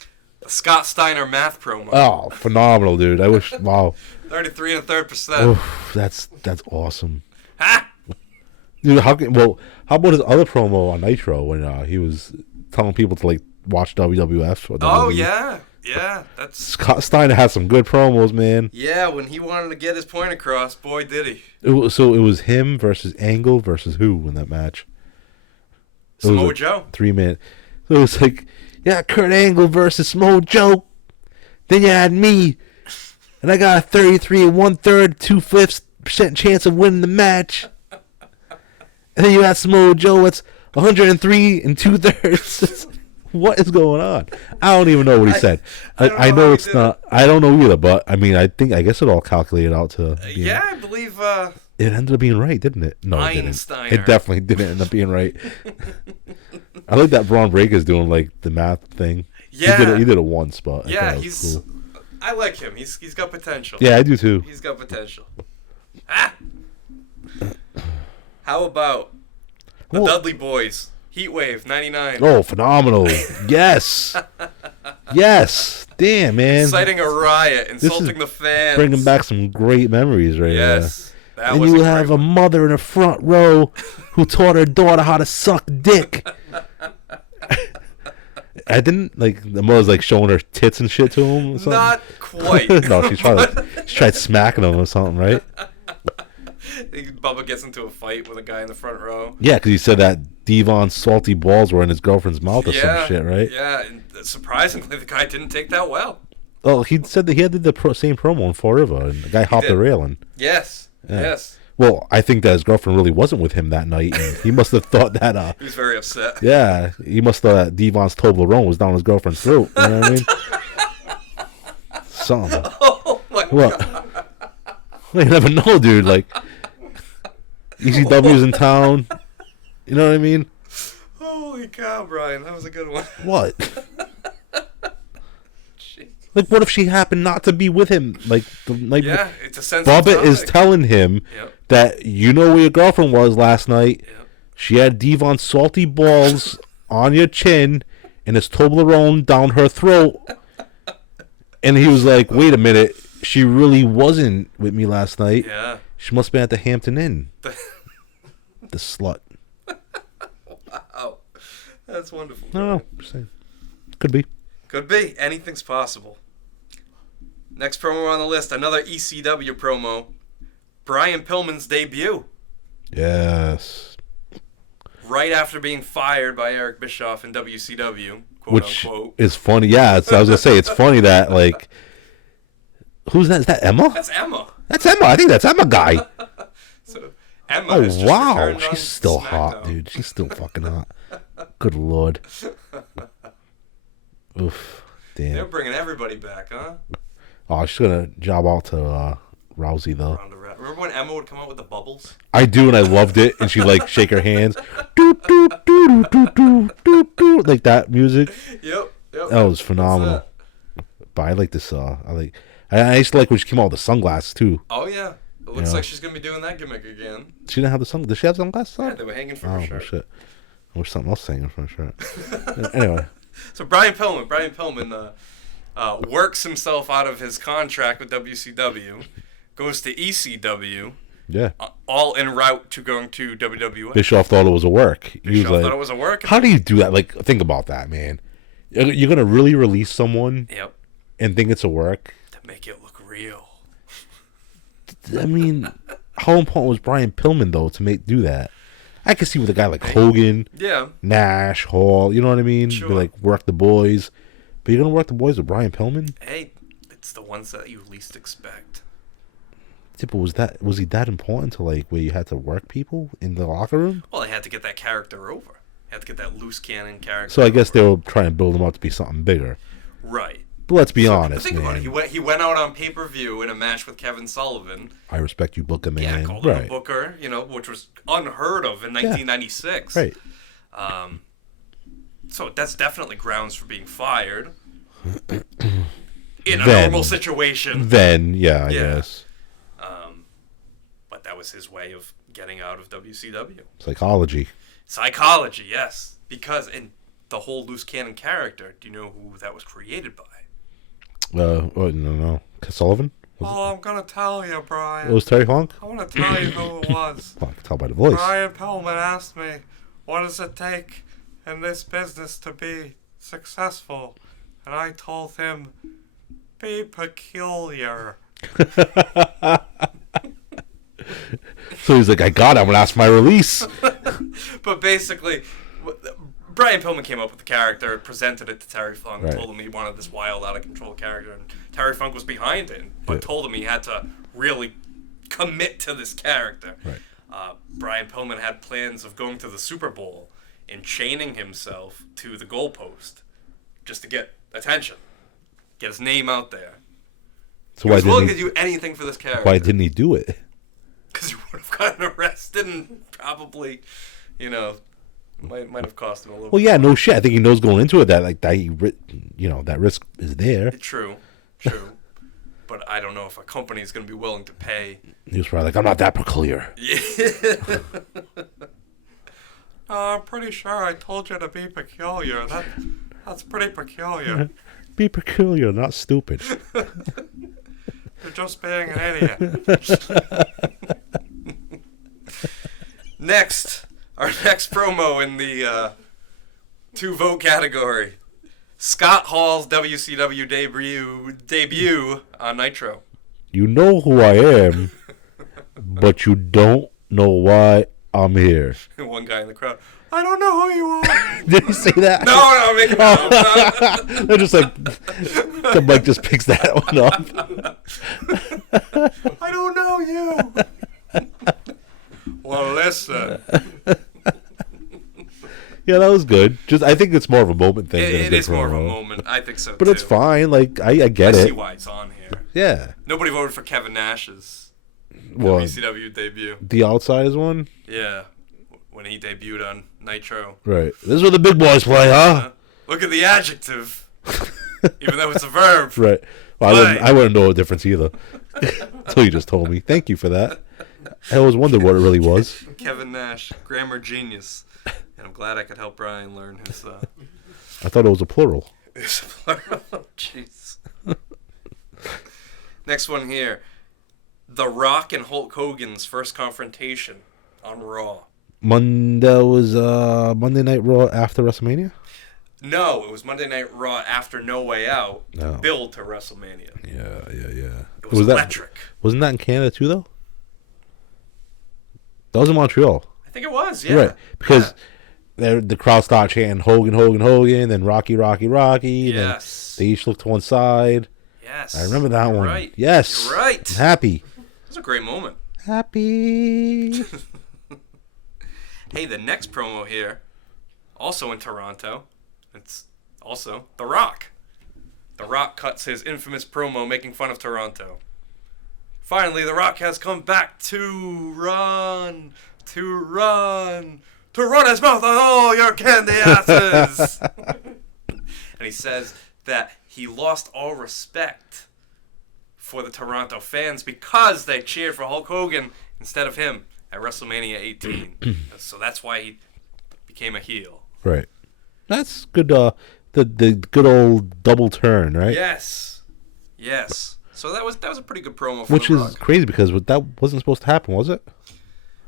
The Scott Steiner math promo. Oh, phenomenal, dude. I wish, wow. 33 1/3%. Oh, that's awesome. Ha! Dude, how about his other promo on Nitro when he was telling people to like watch WWF? Or Oh, WWE? yeah, that's... Scott Steiner had some good promos, man. Yeah, when he wanted to get his point across, boy, did he. So it was him versus Angle versus who in that match? Samoa Joe. 3 minute. So it was like, yeah, Kurt Angle versus Samoa Joe. Then you had me. and I got a 33 1/3, 2/5% chance of winning the match. And then you got Samoa Joe, it's 103 2/3. What is going on? I don't even know what he said. I know it's not. I don't know either, but I mean, I guess it all calculated out to. Yeah, I believe. It ended up being right, didn't it? No, it didn't. It definitely didn't end up being right. I like that Braun Breaker's doing like the math thing. Yeah, he did it once, but yeah, he's. Cool. I like him. He's got potential. Yeah, I do too. He's got potential. Ah. How about the Dudley Boys? Heatwave '99. Oh, phenomenal! Yes, yes. Damn, man. Inciting a riot, insulting the fans, bringing back some great memories, right? Yes, that and was you have a mother in the front row who taught her daughter how to suck dick. I didn't like the mother's like showing her tits and shit to him. Or something. Not quite. No, she tried smacking him or something, right? Bubba gets into a fight with a guy in the front row. Yeah, because he said that Devon's salty balls were in his girlfriend's mouth or some shit, right? Yeah, and surprisingly, the guy didn't take that well. Oh, he said that he had the same promo in Forever, and the guy hopped the railing. Yes, yes. Well, I think that his girlfriend really wasn't with him that night, and he must have thought that... he was very upset. Yeah, he must have thought that Devon's Toblerone was down his girlfriend's throat, you know what I mean? Something. Oh, my God. You never know, dude, like... ECW's in town. You know what I mean? Holy cow, Brian. That was a good one. What? Like, what if she happened not to be with him? Like it's a sensitive Bubba is telling him that you know where your girlfriend was last night. Yep. She had Devon's salty balls on your chin and his Toblerone down her throat. And he was like, wait a minute. She really wasn't with me last night. Yeah. She must have been at the Hampton Inn. The slut. Wow. That's wonderful. No, just saying. Could be. Could be. Anything's possible. Next promo on the list, another ECW promo. Brian Pillman's debut. Yes. Right after being fired by Eric Bischoff in WCW, quote which unquote. Is funny. Yeah, I was going to say, it's funny that, like... Who's that? Is that Emma? That's Emma. That's Emma. I think that's Emma guy. So Emma. Oh wow, she's still hot, dude. She's still fucking hot. Good lord. Oof. Damn. They're bringing everybody back, huh? Oh, she's gonna job out to Rousey though. Remember when Emma would come out with the bubbles? I do, and I loved it. And she'd like shake her hands, doo, doo, doo, doo, doo, doo, doo, like that music. Yep. That was phenomenal. But I like this. I used to like when she came out with the sunglasses too. Oh yeah, it looks like she's gonna be doing that gimmick again. She didn't have the Did she have sunglasses on? Yeah, they were hanging from her shirt. Shit. I wish something else hanging from her shirt. Anyway. So Brian Pillman works himself out of his contract with WCW, goes to ECW. Yeah. All en route to going to WWE. Bischoff thought it was a work. Bischoff thought it was a work. How do you do that? Like, think about that, man. You're gonna really release someone. Yep. And think it's a work. Make it look real. I mean, how important was Brian Pillman though to do that? I could see with a guy like Hogan, Nash, Hall. You know what I mean? Sure. Be like work the boys, but you're gonna work the boys with Brian Pillman? Hey, it's the ones that you least expect. Yeah, but was he that important to like where you had to work people in the locker room? Well, they had to get that character over. They had to get that loose cannon character. So I guess they were trying to build him up to be something bigger. Right. But let's be honest, think man. about it. He went out on pay-per-view in a match with Kevin Sullivan. I respect you, Booker, man. Yeah, called him a Booker, which was unheard of in 1996. Right. So that's definitely grounds for being fired in a normal situation. Then, I guess. But that was his way of getting out of WCW. Psychology, yes. Because in the whole loose cannon character, do you know who that was created by? No. Sullivan? I'm going to tell you, Brian. It was Terry Funk? I want to tell you who it was. Well, I can tell by the voice. Brian Pillman asked me, what does it take in this business to be successful? And I told him, be peculiar. So he's like, I got it. I'm going to ask my release. But basically, Brian Pillman came up with the character, presented it to Terry Funk, Right. told him he wanted this wild, out of control character, and Terry Funk was behind it, but told him he had to really commit to this character. Right. Brian Pillman had plans of going to the Super Bowl and chaining himself to the goalpost just to get attention, get his name out there. So He was willing to do anything for this character. why didn't he do it? Because he would have gotten arrested and probably, might have cost him a little Well, bit. yeah, no shit. I think he knows going into it that that risk is there. True. But I don't know if a company is going to be willing to pay. He was probably like, I'm not that peculiar. Yeah. I'm pretty sure I told you to be peculiar. That's pretty peculiar. Be peculiar, not stupid. You're just being an idiot. Our next promo in the 2-vote category. Scott Hall's WCW debut on Nitro. You know who I am, but you don't know why I'm here. One guy in the crowd, I don't know who you are. Did he say that? No, make it up. They're just like, the mic just picks that one up. I don't know you. Well, listen. Yeah, that was good. I think it's more of a moment thing. It is more of a moment. I think so, but too. it's fine. Like, I get I it. see why it's on here. Yeah. Nobody voted for Kevin Nash's Well, WCW debut. the Outsiders one? Yeah, when he debuted on Nitro. Right. This is where the big boys play, huh? Look at the adjective, even though it's a verb. Right. Well, Play. I wouldn't know the difference either. Until you just told me. Thank you for that. I always wondered what it really was. Kevin Nash, grammar genius. And I'm glad I could help Brian learn his... I thought it was a plural. Jeez. Next one here. The Rock and Hulk Hogan's first confrontation on Raw. That was Monday Night Raw after WrestleMania? No, it was Monday Night Raw after No Way Out, No. build to WrestleMania. Yeah. It was electric. Wasn't that in Canada too, though? That was in Montreal. I think it was, yeah. Right. Because the crowd started chanting Hogan, then Rocky. Yes. Then they each looked to one side. Yes. I remember that one. Right. Yes. You're right. I'm happy. It was a great moment. Happy. Hey, the next promo here, also in Toronto, it's also The Rock. The Rock cuts his infamous promo making fun of Toronto. Finally, The Rock has come back to run his mouth on all your candy asses. And he says that he lost all respect for the Toronto fans because they cheered for Hulk Hogan instead of him at WrestleMania 18. So that's why he became a heel. Right. That's good. The good old double turn, right? Yes. So that was a pretty good promo for Which The is Rock. crazy because that wasn't supposed to happen, was it?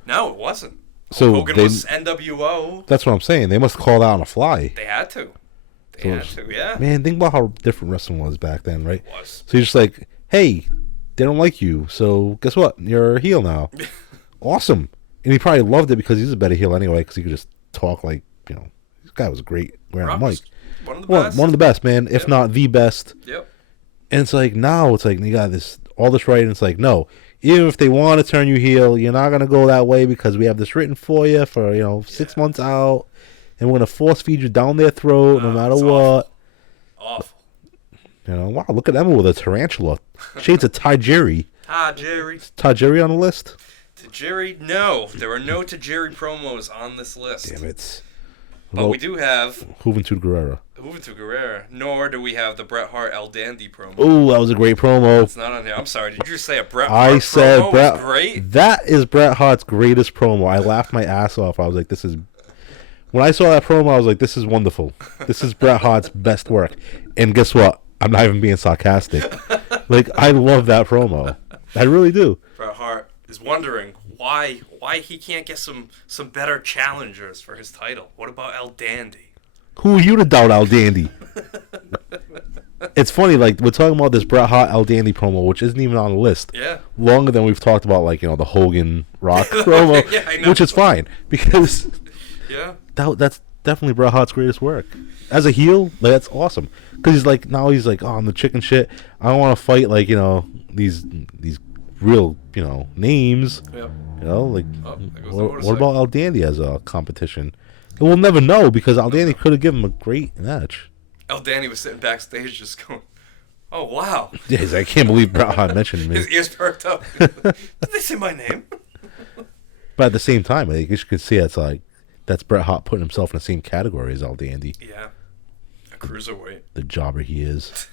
No, it wasn't. So Hogan was NWO. That's what I'm saying. They must have called out on a fly. They had to. Yeah. Man, think about how different wrestling was back then, right? It was. So you're just like, hey, they don't like you, so guess what? You're a heel now. Awesome. And he probably loved it because he's a better heel anyway, because he could just talk like, this guy was great wearing a Rock mic. was one of the best. One of the best, man, if not the best. Yep. And it's like, now it's like, you got all this right, and it's like, no, even if they want to turn you heel, you're not going to go that way because we have this written for you for, 6 months out, and we're going to force feed you down their throat no matter what. Awful. Wow, look at Emma with a tarantula. Shades of Tajiri. Tajiri. Is Tajiri on the list? Tajiri, no. There are no Tajiri promos on this list. Damn it. But we do have Juventud Guerrera. Juventud Guerrera. Nor do we have the Bret Hart El Dandy promo. Oh, that was a great promo. It's not on here. I'm sorry. Did you say a Bret Hart I said promo Bret. was great? That is Bret Hart's greatest promo. I laughed my ass off. I was like, this is... When I saw that promo, I was like, this is wonderful. This is Bret Hart's best work. And guess what? I'm not even being sarcastic. Like, I love that promo. I really do. Bret Hart is wondering why he can't get some better challengers for his title. What about El Dandy? Who are you to doubt Al Dandy? It's funny, like, we're talking about this Bret Hart Al Dandy promo, which isn't even on the list. Yeah. Longer than we've talked about, like, the Hogan Rock promo, Yeah, I know. which is fine because Yeah. that's definitely Bret Hart's greatest work. As a heel, that's awesome. Because he's like, now he's like, oh, I'm the chicken shit. I don't want to fight, like, these real, names. Yep. Like, There goes the what motorcycle. about El Dandy as a competition? And we'll never know because El Dandy could have given him a great match. El Danny was sitting backstage just going, oh, wow. Yeah, he's like, I can't believe Bret Hart mentioned me. His ears perked up. Did they say my name? But at the same time, I guess you could see it's like, that's Bret Hart putting himself in the same category as El Dandy. Yeah. A cruiserweight. The jobber he is.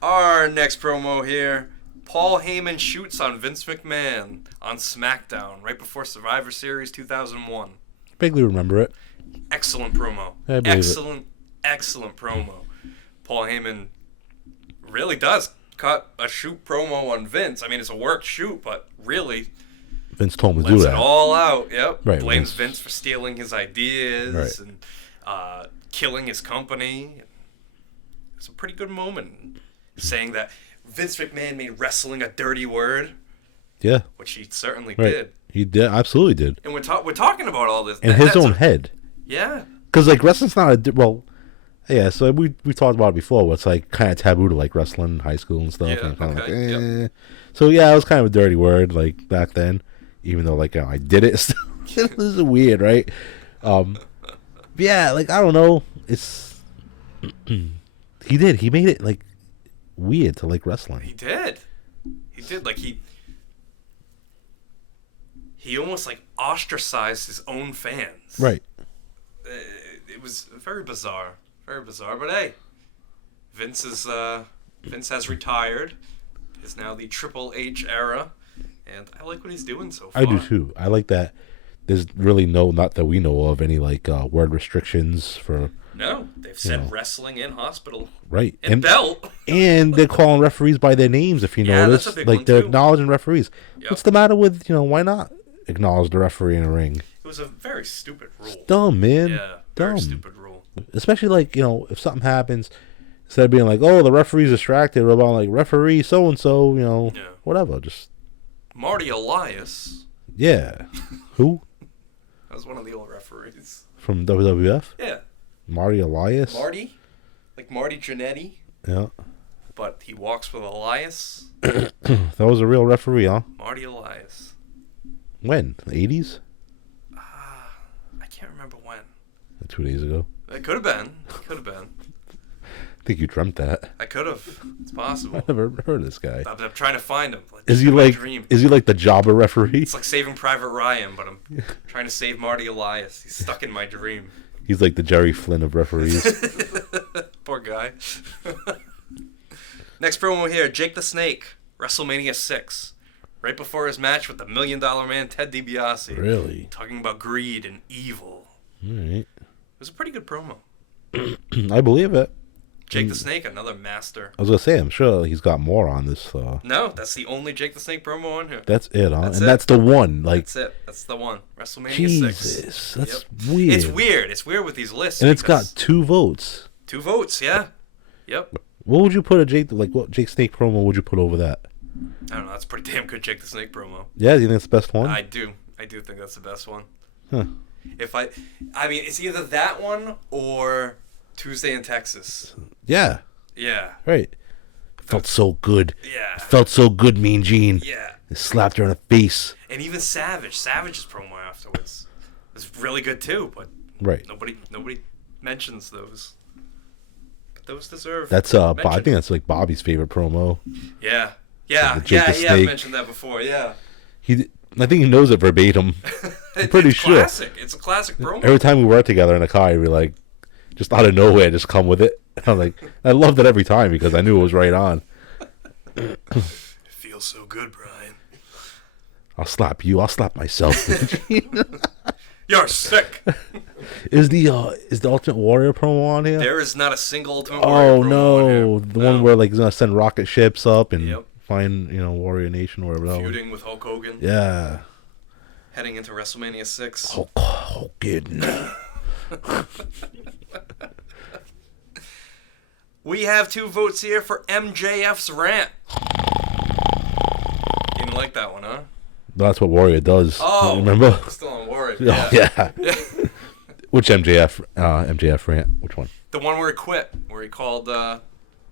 Our next promo here. Paul Heyman shoots on Vince McMahon on SmackDown right before Survivor Series 2001. Vaguely remember it. Excellent promo. I believe Excellent promo. Paul Heyman really does cut a shoot promo on Vince. I mean, it's a work shoot, but really Vince told him to do lets it that. all out. Yep. Right, Blames Vince for stealing his ideas Right. and killing his company. It's a pretty good moment saying that Vince McMahon made wrestling a dirty word, Yeah. which he certainly Right. did. He did, absolutely did. And we're talking about all this In his that's own head. Yeah. Because, like, wrestling's not yeah, so we talked about it before, where it's, like, kind of taboo to, like, wrestling in high school and stuff. Yeah, and kind of okay, like, eh. yep. So, yeah, it was kind of a dirty word, like, back then. Even though, like, I did it. This is weird, right? Yeah, like, I don't know. It's... He made it, like, weird to like wrestling. He did. Like, he almost, like, ostracized his own fans. Right. It was very bizarre. Very bizarre. But, hey, Vince has retired. It's now the Triple H era. And I like what he's doing so far. I do, too. I like that. There's really not that we know of, any, like, word restrictions for... No, they've said wrestling in hospital. Right. And belt. And they're calling referees by their names, if you Yeah, notice. that's a big like, one, they're too. acknowledging referees. Yep. What's the matter with, why not acknowledge the referee in a ring? It was a very stupid rule. It's dumb, man. Yeah, Dumb. very stupid rule. Especially, like, if something happens, instead of being like, oh, the referee's distracted, what about, like, referee so-and-so, Yeah. whatever. Just, Marty Elias. yeah. Who? That was one of the old referees. From WWF? Yeah. Marty Elias? Marty? Like Marty Jannetty, Yeah. but he walks with Elias. That was a real referee, huh? Marty Elias. When? The 80s? I can't remember when. 2 days ago. It could have been. It could have been. I think you dreamt that. I could have. It's possible. I've never heard of this guy. I'm trying to find him. Like, Is this he my like dream. the jobber referee? It's like Saving Private Ryan, but I'm trying to save Marty Elias. He's stuck in my dream. He's like the Jerry Flynn of referees. Poor guy. Next promo here, Jake the Snake, WrestleMania 6. Right before his match with the $1 Million Man, Ted DiBiase. Really? Talking about greed and evil. All right. It was a pretty good promo. I believe it. Jake the Snake, another master. I was gonna say, I'm sure he's got more on this. No, that's the only Jake the Snake promo on here. That's it, huh? That's and it. that's the one. Like, That's it. That's the one. WrestleMania 6. Jesus, that's weird. It's weird. It's weird with these lists. And it's got because 2 votes. 2 votes, yeah. Yep. What would you put what Jake Snake promo would you put over that? I don't know. That's a pretty damn good Jake the Snake promo. Yeah, do you think it's the best one? I do think that's the best one. Huh. If I mean, it's either that one or Tuesday in Texas. Yeah, Yeah. right. Felt so good. Yeah. Felt so good, Mean Gene. Yeah. It slapped her in the face. And even Savage's promo afterwards was really good too, but Right. nobody mentions those. But those deserve That's I mention. think that's like Bobby's favorite promo. Yeah. Yeah. The Jake Yeah, the yeah, I've Snake. mentioned that before, yeah. I think he knows it verbatim. I'm pretty it's sure. Classic. It's a classic promo. Every time we work together in a car, he'd be like, just out of nowhere, just come with it. And I'm like, I loved it every time because I knew it was right on. It feels so good, Brian. I'll slap you. I'll slap myself. You're sick. Is the Ultimate Warrior promo on here? There is not a single Ultimate Warrior Oh promo on no, here. the one where like he's gonna send rocket ships up and Yep. find Warrior Nation or whatever. Feuding with Hulk Hogan. Yeah. Heading into WrestleMania 6. Hulk Hogan. We have 2 votes here for MJF's rant. You didn't like that one, huh? That's what Warrior does. Oh, remember? Still on Warrior. Oh, yeah. Which MJF rant? Which one? The one where he quit, where he called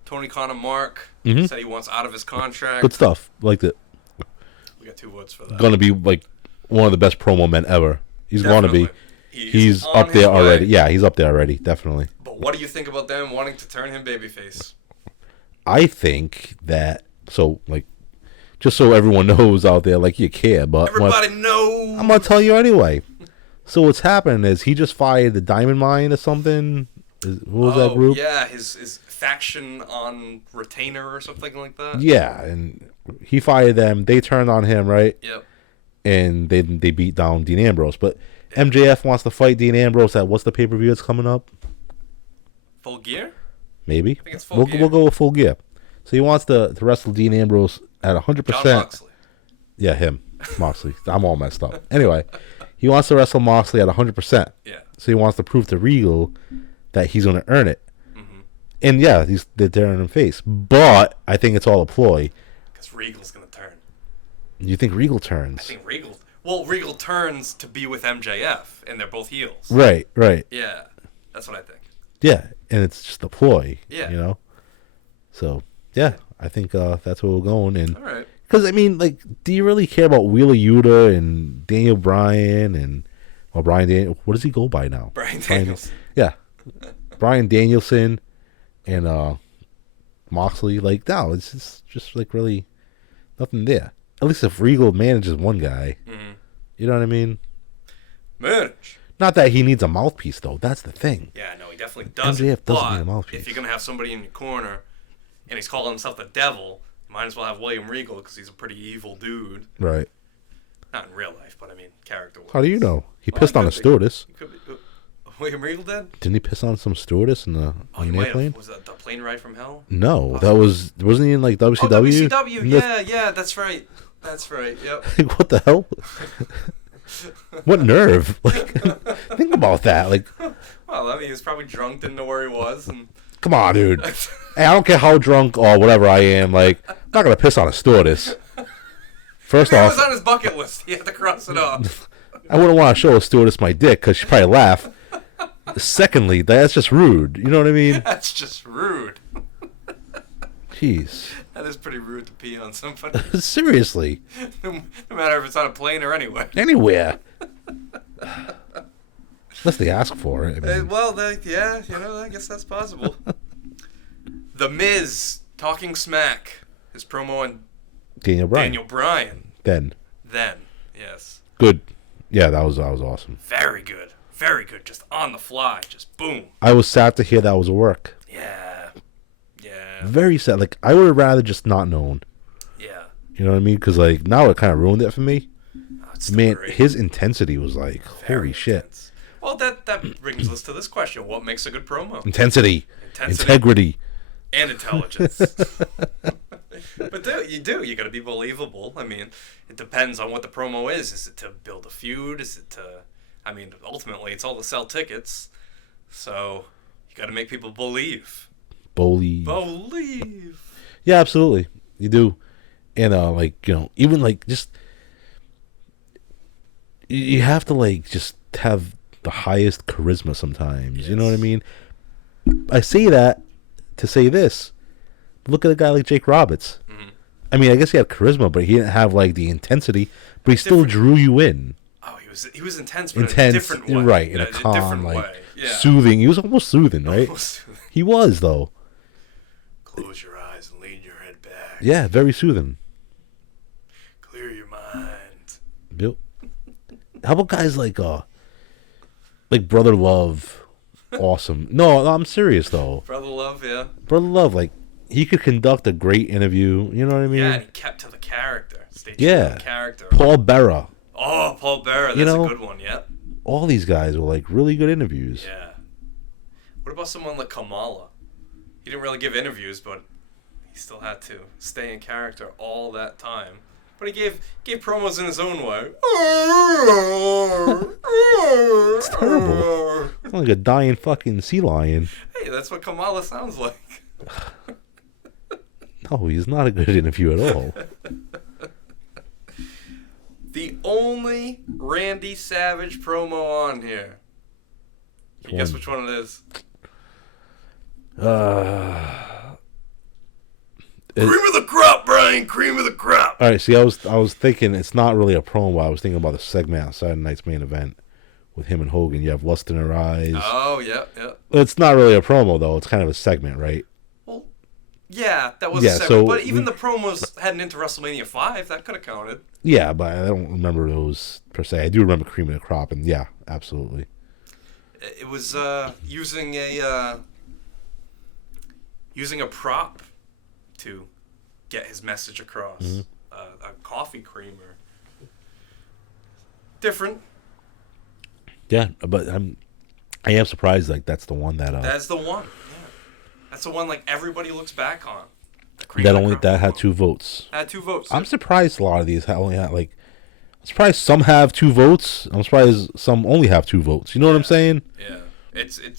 Tony Khan a mark, Mhm. said he wants out of his contract. Good stuff. Liked it. We got 2 votes for that. Gonna be like one of the best promo men ever. He's gonna be. He's on up his there way. already. Yeah, he's up there already. Definitely. But what do you think about them wanting to turn him babyface? I think that just so everyone knows out there, like you care, but Everybody knows. I'm gonna tell you anyway. So what's happening is he just fired the Diamond Mine or something. What was that group? Yeah, his faction on retainer or something like that. Yeah, and he fired them. They turned on him, right? Yep. And they beat down Dean Ambrose. But MJF wants to fight Dean Ambrose at what's the pay-per-view that's coming up? Full Gear? Maybe. think it's Full we'll, Gear. we'll go with Full Gear. So he wants to wrestle Dean Ambrose at 100%. John Moxley. Yeah, him. Moxley. I'm all messed up. Anyway, he wants to wrestle Moxley at 100%. Yeah. So he wants to prove to Regal that he's going to earn it. Mm-hmm. And yeah, they're tearing him face. But I think it's all a ploy. Because Regal's going to turn. You think Regal turns? I think Regal... Well, Regal turns to be with MJF, and they're both heels. Right. Yeah. That's what I think. Yeah, and it's just a ploy. Yeah. You know? So, yeah, I think that's where we're going. And All right. because, I mean, like, do you really care about Wheeler Yuta and Daniel Bryan and... Well, Brian Daniel... What does he go by now? Brian Daniels. Yeah. Brian Danielson and Moxley. Like, no, it's just like, really nothing there. At least if Regal manages one guy. Mm-hmm. You know what I mean? Manage. Not that he needs a mouthpiece, though. That's the thing. Yeah, no, he definitely doesn't. MJF doesn't but need a mouthpiece. if you're going to have somebody in your corner, and he's calling himself the devil, you might as well have William Regal, because he's a pretty evil dude. Right. Not in real life, but I mean, character-wise. How do you know? He Well, pissed it on a could be. stewardess. It could be, William Regal did? Didn't he piss on some stewardess Oh, on he an might airplane? have. Was that the plane ride from hell? No, that wasn't he in like WCW? Oh, WCW, And yeah, that's right. That's right, yep. Like, what the hell? What nerve? Like, think about that. Like, Well, I mean, he was probably drunk, didn't know where he was, and... come on, dude. Hey, I don't care how drunk or whatever I am. Like, I'm not gonna piss on a stewardess. First It off, was on his bucket list. He had to cross it off. I wouldn't want to show a stewardess my dick because she'd probably laugh. Secondly, that's just rude. You know what I mean? That's just rude. Jeez. That is pretty rude to pee on somebody. Seriously. No matter if it's on a plane or anywhere. Anywhere. Unless they ask for it. I mean, Well, yeah, I guess that's possible. The Miz talking smack. His promo on Daniel Bryan. Daniel Bryan. Then. Yes. Good. Yeah, that was awesome. Very good. Very good. Just on the fly. Just boom. I was sad to hear that was a work. Yeah. Very sad. Like, I would have rather just not known. Yeah. You know what I mean? Because, like, now it kind of ruined it for me. Oh, it's still Man, great. his intensity was like, Very holy shit. intense. Well, that brings us to this question. What makes a good promo? Intensity. Intensity. Integrity. And intelligence. But you gotta be believable. I mean, it depends on what the promo is. Is it to build a feud? Is it to, I mean, ultimately it's all to sell tickets. So you gotta make people believe. Believe. Yeah, absolutely. You do. And, like, you know, even, like, just, you have to, like, just have the highest charisma sometimes. Yes. You know what I mean? I say that to say this. Look at a guy like Jake Roberts. Mm-hmm. I mean, I guess he had charisma, but he didn't have, like, the intensity, but he still drew you in. Oh, he was intense, but in a different way. Right, in a calm, different like, way. Yeah. soothing. He was almost soothing, right? Almost soothing. He was, though. Close your eyes and lean your head back. Yeah, very soothing. Clear your mind. Yep. How about guys like Brother Love? Awesome. No, I'm serious though. Brother Love, yeah. Brother Love, like, he could conduct a great interview. You know what I mean? Yeah, and he kept to the character. Stayed true to Yeah. the character. Paul Bearer. Oh, Paul Bearer. That's You know? a good one, yeah. All these guys were like really good interviews. Yeah. What about someone like Kamala? He didn't really give interviews, but he still had to stay in character all that time. But he gave promos in his own way. It's terrible. It's like a dying fucking sea lion. Hey, that's what Kamala sounds like. No, he's not a good interview at all. The only Randy Savage promo on here Guess which one it is? Cream of the crop, Brian. Cream of the crop. All right. See, I was thinking it's not really a promo. I was thinking about the segment on Saturday night's main event with him and Hogan. You have lust in her eyes. Oh yeah. It's not really a promo though. It's kind of a segment, right? Well, yeah, that was a segment. So but even the promos heading into WrestleMania 5, that could have counted. Yeah, but I don't remember those per se. I do remember Cream of the Crop, and yeah, absolutely. It was using a prop to get his message across. Mm-hmm. A coffee creamer. Different. Yeah, but I am surprised. Like that's the one that. That's the one. Yeah. That's the one. Like everybody looks back on. That had 2 votes. Had 2 votes. I'm surprised a lot of these only had like. I'm surprised some have 2 votes. I'm surprised some only have 2 votes. You know what I'm saying? Yeah, it's a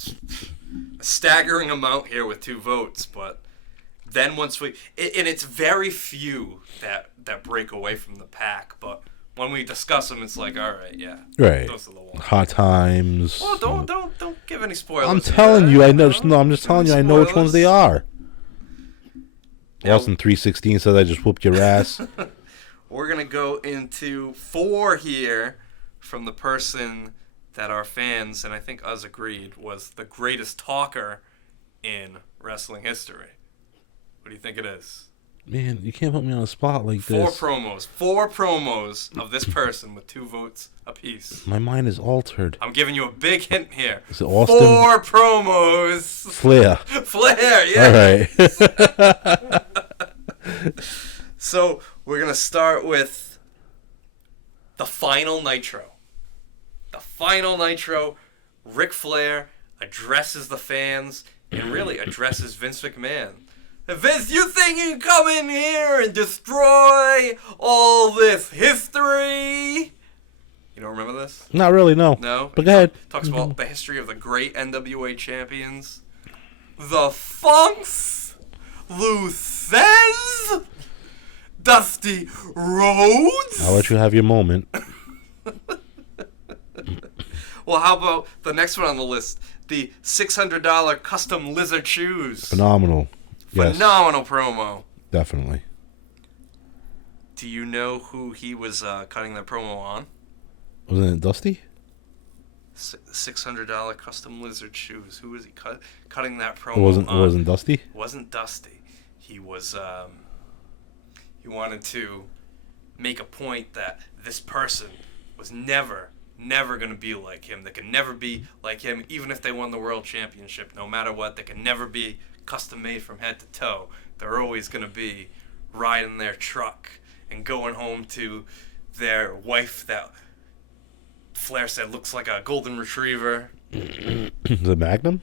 staggering amount here with 2 votes, but then once and it's very few that break away from the pack, but when we discuss them, it's like, all right, yeah, right. Those are the ones. Hot Times. Well, don't give any spoilers. I'm telling you, I know. I'm just telling you, I know which ones they are. Austin 316 says I just whooped your ass. We're gonna go into 4 here from the person that our fans and I think us agreed was the greatest talker in wrestling history. What do you think it is? Man, you can't put me on a spot like this. 4 promos of this person with 2 votes apiece. My mind is altered. I'm giving you a big hint here. Is it Austin? 4 promos. Flair, yeah. All right. So we're gonna start with the final Nitro. The final Nitro. Ric Flair addresses the fans and really addresses Vince McMahon. Vince, you think you can come in here and destroy all this history? You don't remember this? Not really, no. No? But go ahead. Talks about the history of the great NWA champions. The Funks, Luthez, Dusty Rhodes. I'll let you have your moment. Well, how about the next one on the list? The $600 custom lizard shoes. Phenomenal. Yes, Phenomenal promo. definitely. Do you know who he was cutting that promo on? Wasn't it Dusty? $600 custom lizard shoes. Who was he cutting that promo It on? wasn't Dusty? It wasn't Dusty. He was he wanted to make a point that this person was never going to be like him. They can never be like him, even if they won the world championship. No matter what, they can never be custom made from head to toe. They're always going to be riding their truck and going home to their wife that Flair said looks like a golden retriever. The Magnum?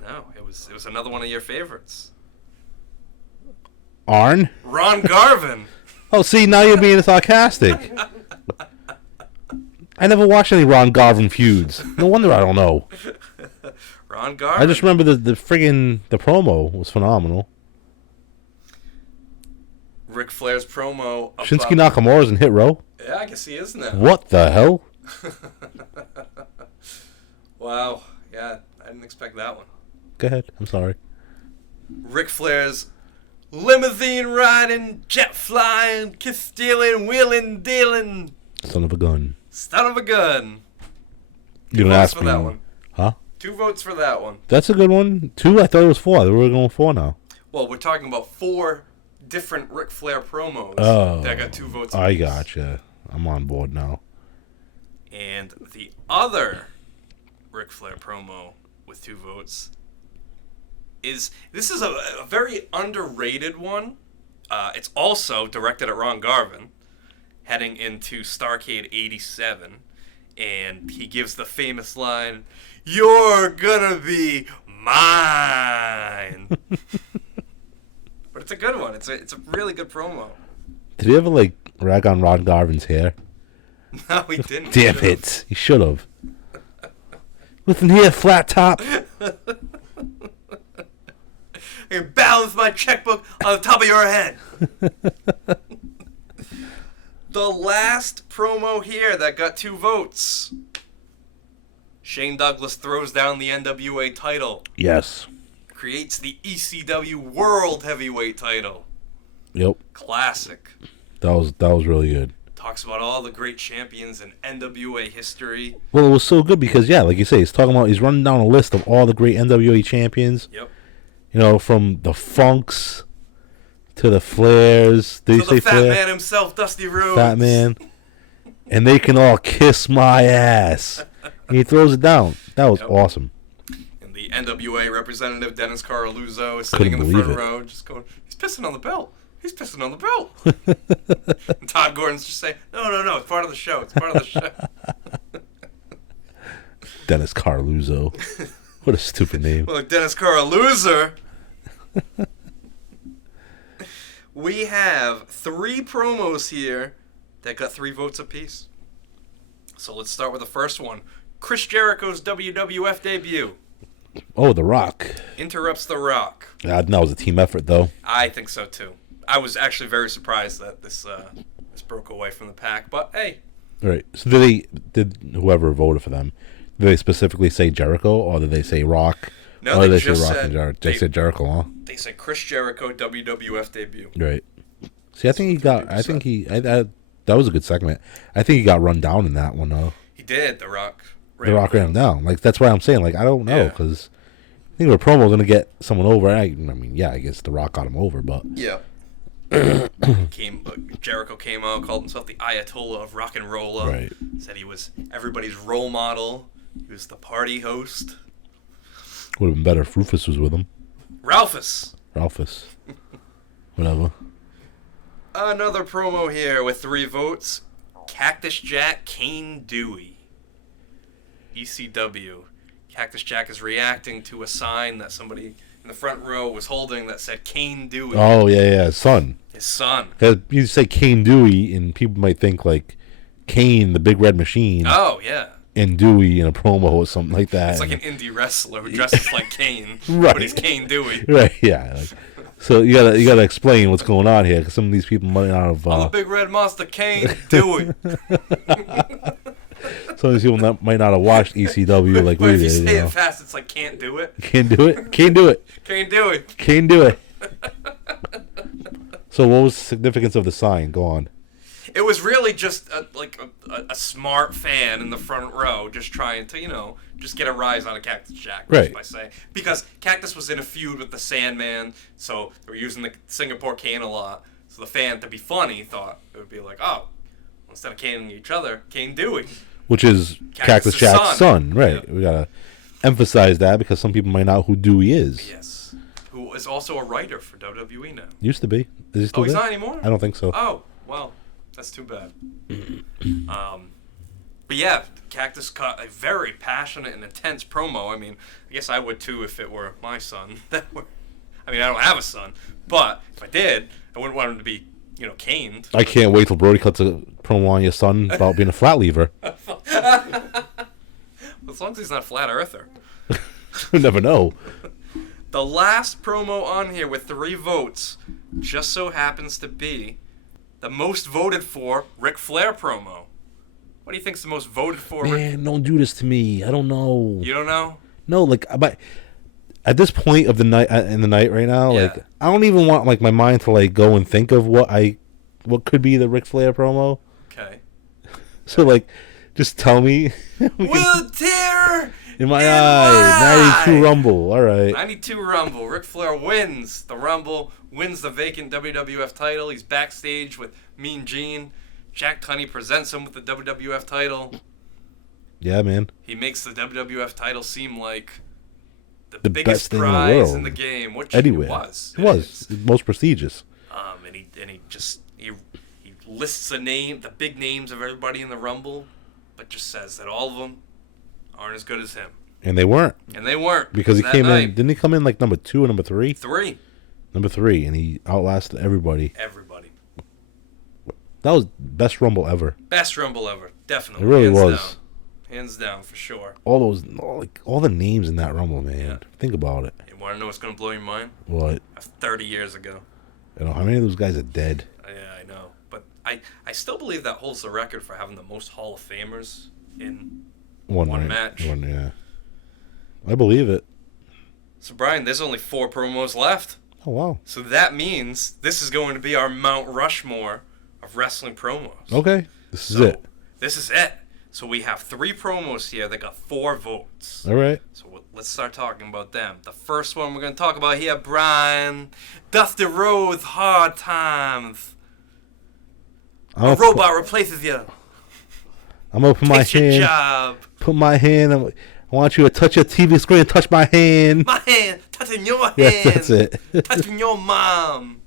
No, it was another one of your favorites. Arn? Ron Garvin. Oh, see, now you're being sarcastic. I never watched any Ron Garvin feuds. No wonder I don't know. Ron Garvin. I just remember the promo was phenomenal. Ric Flair's promo. Shinsuke Nakamura's in Hit Row. Yeah, I guess he is now. What the hell? Wow. Yeah, I didn't expect that one. Go ahead. I'm sorry. Ric Flair's limousine riding, jet flying, kiss stealing, wheeling, dealing. Son of a gun. Son of a gun. You don't ask me. That one. Huh? 2 votes for that one. That's a good one. 2? I thought it was 4. I thought we were going 4 now. Well, we're talking about 4 different Ric Flair promos that got 2 votes. I gotcha. I'm on board now. And the other Ric Flair promo with 2 votes is a very underrated one. It's also directed at Ron Garvin, heading into Starrcade 87, and he gives the famous line, "You're gonna be mine." But it's a good one. It's a really good promo. Did he ever rag on Ron Garvin's hair? No, he didn't. Damn it! He should have. Listen here, flat top. I can balance my checkbook on the top of your head. The last promo here that got 2 votes. Shane Douglas throws down the NWA title. Yes. Creates the ECW World Heavyweight title. Yep. Classic. That was really good. Talks about all the great champions in NWA history. Well, it was so good because, yeah, like you say, he's running down a list of all the great NWA champions. Yep. You know, from the Funks to the Flairs. Did you say the Fat Flair? Man himself, Dusty Rhodes. Fat Man. And they can all kiss my ass. And he throws it down. That was awesome. And the NWA representative, Dennis Carluzzo, is sitting in the front row, just going, he's pissing on the belt. He's pissing on the belt. And Todd Gordon's just saying, no, it's part of the show. It's part of the show. Dennis Carluzzo. What a stupid name. Well, like Dennis Carluzzo. We have 3 promos here that got 3 votes apiece. So let's start with the first one. Chris Jericho's WWF debut. Oh, The Rock. Interrupts The Rock. That was a team effort, though. I think so, too. I was actually very surprised that this broke away from the pack, but hey. All right. So did whoever voted for them, did they specifically say Jericho, or did they say Rock? No, or they did they just say Rock said, and Jericho? They said Jericho, huh? They said Chris Jericho WWF debut. Right. See, I think he got. I think that was a good segment. I think he got run down in that one, though. He did. The Rock. The Rock ran him down. Like, that's why I'm saying. Like, I don't know, because I think the promo gonna get someone over. I mean, yeah, I guess The Rock got him over, but yeah. Jericho came out, called himself the Ayatollah of Rock and Roll. Right. Said he was everybody's role model. He was the party host. Would have been better if Rufus was with him. Ralphus. Whatever. Another promo here with 3 votes. Cactus Jack Kane Dewey. ECW. Cactus Jack is reacting to a sign that somebody in the front row was holding that said Kane Dewey. Oh, yeah, son. His son. 'Cause you say Kane Dewey, and people might think, like, Kane, the Big Red Machine. Oh, yeah. And Dewey in a promo or something like that. It's like an indie wrestler who dresses like Kane, Right. but he's Kane Dewey. Right, yeah. Like, so you gotta explain what's going on here, because some of these people might not have. I'm a big red monster, Kane Dewey. Some of these people might not have watched ECW like but we if you did. say it fast, it's like can't do it. Can't do it. Can't do it. Kane Dewey. Can't do it. So what was the significance of the sign? Go on. It was really just a smart fan in the front row just trying to, just get a rise out of Cactus Jack. Right. By saying. Because Cactus was in a feud with the Sandman, so they were using the Singapore cane a lot. So the fan, to be funny, thought it would be like, oh, instead of caning each other, Kane Dewey. Which is Cactus Jack's son. Right. Yeah. We gotta emphasize that because some people might not know who Dewey is. Yes. Who is also a writer for WWE now. Used to be. Is he still he's there? not anymore? I don't think so. Oh, well, that's too bad. But yeah, Cactus cut a very passionate and intense promo. I mean, I guess I would too if it were my son. I mean, I don't have a son, but if I did, I wouldn't want him to be, caned. I can't wait till Brody cuts a promo on your son about being a flat lever. As long as he's not a flat earther. You never know. The last promo on here with 3 votes just so happens to be the most voted for Ric Flair promo. What do you think's the most voted for? Man, don't do this to me. I don't know. You don't know? No, like, but at this point of the night, in the night right now, like, I don't even want like my mind to like go and think of what could be the Ric Flair promo. Okay. So like, just tell me. Will tear in my eye. 92 Rumble. All right. 92 Rumble. Ric Flair wins the Rumble, wins the vacant WWF title. He's backstage with Mean Gene. Jack Tunney presents him with the WWF title. Yeah, man. He makes the WWF title seem like the biggest best thing prize in in the the game, which Anywhere. it was. It was. Most prestigious. And he lists the big names of everybody in the Rumble, but just says that all of them aren't as good as him. And they weren't. Because he came in. Didn't he come in like number 2 or number 3? 3. Number 3, and he outlasted everybody. Everybody. That was best Rumble ever. Best Rumble ever, definitely. It really Hands was. down. Hands down, for sure. All the names in that Rumble, man. Yeah. Think about it. You want to know what's going to blow your mind? What? 30 years ago. You know, how many of those guys are dead? Yeah, I know. But I still believe that holds the record for having the most Hall of Famers in One match. Yeah. I believe it. So, Brian, there's only 4 promos left. Oh, wow. So that means this is going to be our Mount Rushmore of wrestling promos. Okay. This is it. This is it. So we have 3 promos here that got 4 votes. All right. So let's start talking about them. The first one we're going to talk about here, Brian. Dusty Rhodes, Hard Times. A robot replaces you. I'm going to put my Takes your hand. job. Put my hand. I want you to touch your TV screen and touch my hand. My hand. Touching your hand. Yeah, that's it. Touching your mom.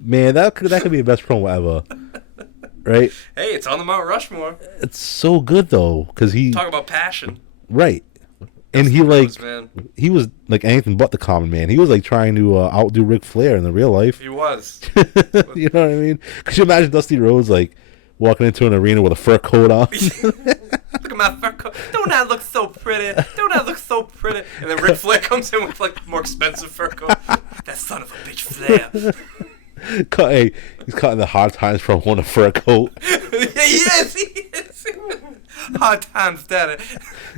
Man, that could be the best promo ever. Right? Hey, it's on the Mount Rushmore. It's so good, though, because he... Talk about passion. Right. And Dusty he, like... Rhodes, man. He was, like, anything but the common man. He was, like, trying to outdo Ric Flair in the real life. He was. You know what I mean? Could you imagine Dusty Rhodes, like, walking into an arena with a fur coat on? Look at my fur coat. Don't I look so pretty? Don't I look so pretty? And then Ric Flair comes in with, like, more expensive fur coat. That son of a bitch Flair. Hey, he's cutting the Hard Times from on a fur coat. Yeah, he is. Hard Times, daddy.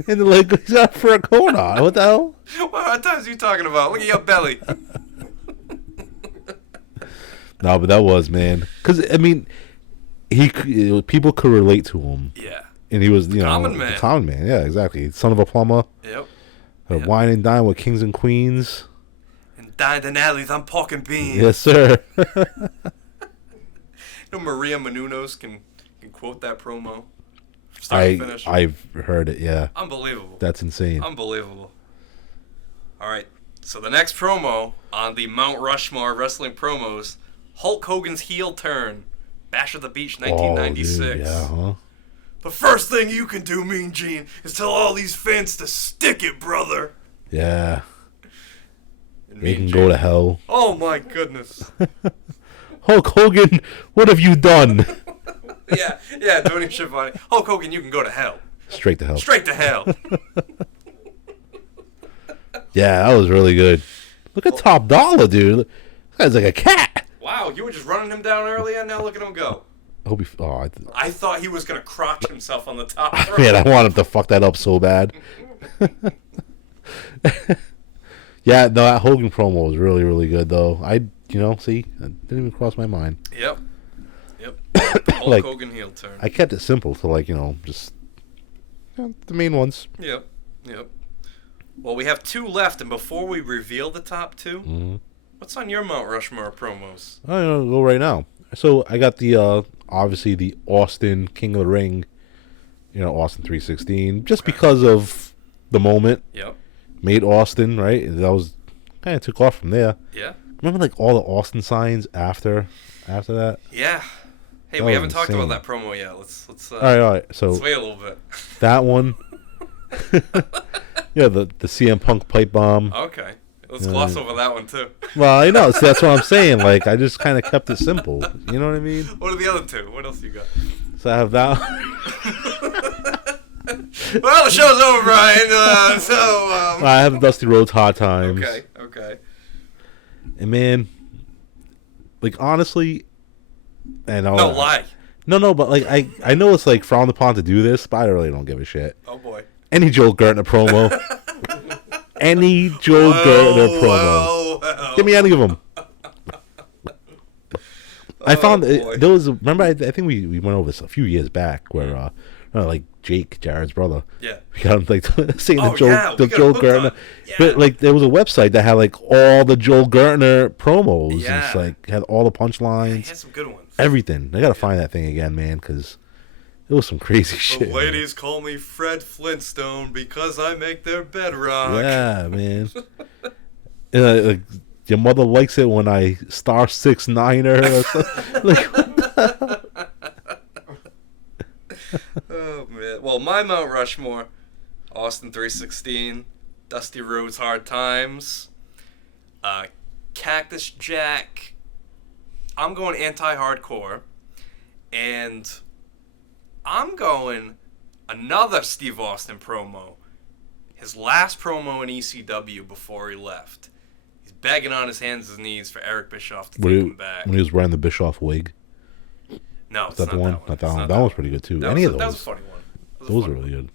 And then, like, he's got a fur coat on. What the hell? What hard times are you talking about? Look at your belly. No, but that was, man. Because, I mean, people could relate to him. Yeah. And he was, you know, common man. the common man. Yeah, exactly. Son of a plumber. Yep. Wine and dine with kings and queens. And dined in alleys on pork and beans. Yes, sir. You know, Maria Menounos can quote that promo. Start to finish. I've heard it, yeah. Unbelievable. That's insane. Unbelievable. All right. So the next promo on the Mount Rushmore wrestling promos, Hulk Hogan's heel turn, Bash at the Beach, 1996. Oh, dude, yeah, huh? The first thing you can do, Mean Gene, is tell all these fans to stick it, brother. Yeah. And They Mean can Gene, go to hell. oh my goodness. Hulk Hogan, what have you done? yeah, Tony Schiavone. Hulk Hogan, you can go to hell. Straight to hell. Straight to hell. Yeah, that was really good. Look at Top Dollar, dude. This guy's like a cat. Wow, you were just running him down earlier, now look at him go. I hope he... Oh, I thought he was going to crotch himself on the top rope. man, I want him to fuck that up so bad. Yeah, no, that Hogan promo was really, really good, though. That didn't even cross my mind. Yep. Hulk Like, Hogan heel turn. I kept it simple to, just the main ones. Yep. Well, we have 2 left, and before we reveal the top 2, what's on your Mount Rushmore promos? I'm going to go right now. So, I got the, obviously, the Austin King of the Ring, Austin 316, just because of the moment. Yep. Made Austin, right? That was kind of took off from there. Yeah. Remember, like, all the Austin signs after that? Yeah. Hey, That we was haven't talked about insane. that promo yet. Let's All right. So let's wait a little bit. that one, yeah, the CM Punk pipe bomb. Okay. Let's gloss over that one, too. Well, I know. So that's what I'm saying. Like, I just kind of kept it simple. You know what I mean? What are the other 2? What else you got? So I have that. Well, the show's over, Brian. I have Dusty Rhodes Hard Times. Okay. And man, like honestly, and No, lie. No, but like I know it's like frowned upon to do this, but I really don't give a shit. Oh, boy. Any Joel Gertner promo. Any Joel Gertner promo. Well. Give me any of them. I found boy. there was remember I think we went over this a few years back where like Jake, Jared's brother. Yeah. We got him like saying Oh, the Joel, yeah, the we got Joel hooked on Gertner. it. Yeah. But like there was a website that had like all the Joel Gertner promos. Yeah. And it's like had all the He punchlines, had some good ones. everything. I gotta find that thing again, man, because it was some crazy The shit. man. ladies call me Fred Flintstone because I make their bed rock. Yeah, man. Like, your mother likes it when I star 6'9" her or something. Like, Oh, man. Well, my Mount Rushmore, Austin 316, Dusty Rhodes Hard Times, Cactus Jack. I'm going anti-hardcore. And I'm going another Steve Austin promo. His last promo in ECW before he left. He's begging on his hands and knees for Eric Bischoff to take him back. when he was wearing the Bischoff wig. No, Is it's that not the one? that one. Not that It's one. not That one's pretty good too. That Any was of That was those. a funny one. That was a Those are funny really one. good.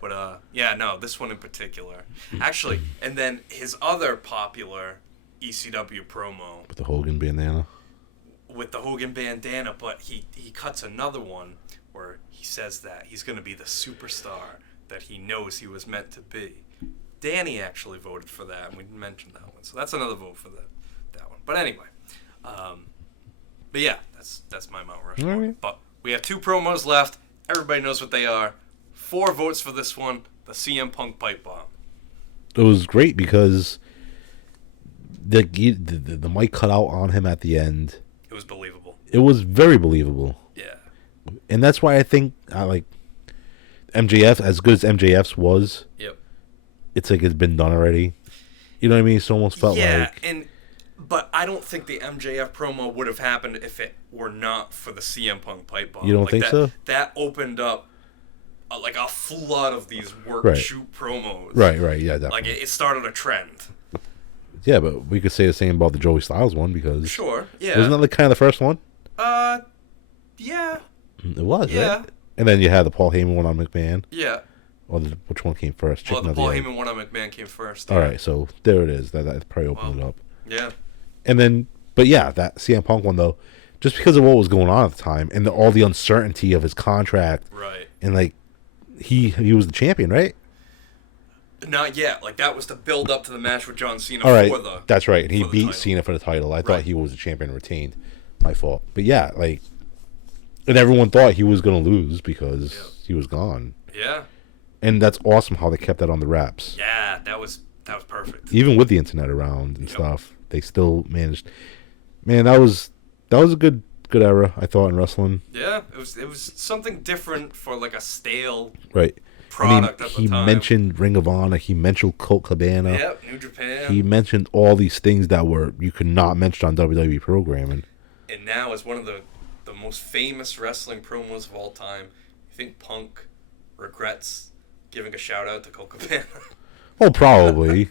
But yeah, no, this one in particular. Actually, and then his other popular ECW promo With the Hogan bandana. with the Hogan bandana, but he cuts another one where he says that he's going to be the superstar that he knows he was meant to be. Danny actually voted for that, and we didn't mention that one, so that's another vote for that one. But anyway, but yeah, that's my Mount Rushmore. All right. But we have 2 promos left. Everybody knows what they are. 4 votes for this one. The CM Punk pipe bomb. It was great because the mic cut out on him at the end. It was believable. It was very believable. Yeah. And that's why I think I like MJF, as good as MJF's was. Yep. It's like it's been done already. You know what I mean? It's almost felt like... But I don't think the MJF promo would have happened if it were not for the CM Punk pipe bomb. You don't think so? That opened up like a flood of these shoot promos. Right, yeah, definitely. Like it started a trend. Yeah, but we could say the same about the Joey Styles one because... Sure, yeah. Wasn't that like kind of the first one? Yeah. It was, Yeah. right? And then you had the Paul Heyman one on McMahon. Yeah. Or which one came first? Well, the Chicken or Paul egg? Heyman one on McMahon came first. All right, so there it is. That probably opened it up. Yeah. And then, but yeah, that CM Punk one though, just because of what was going on at the time and all the uncertainty of his contract, Right. and like he was the champion, right? Not yet. Like that was the build up to the match with John Cena. All right, for the that's right. And he for the beat title. Cena for the title. I thought Right. he was the champion and retained. My fault. But yeah, like, and everyone thought he was gonna lose because he was gone. Yeah. And that's awesome how they kept that on the wraps. Yeah, that was perfect. Even with the internet around and stuff, they still managed. Man, that was a good era, I thought, in wrestling. Yeah, it was something different for like a stale Right. product I mean, at the he time. mentioned Ring of Honor. He mentioned Colt Cabana. Yep, New Japan. He mentioned all these things that you could not mention on WWE programming. And now is one of the most famous wrestling promos of all time. You think Punk regrets giving a shout out to Colt Cabana? Well, probably.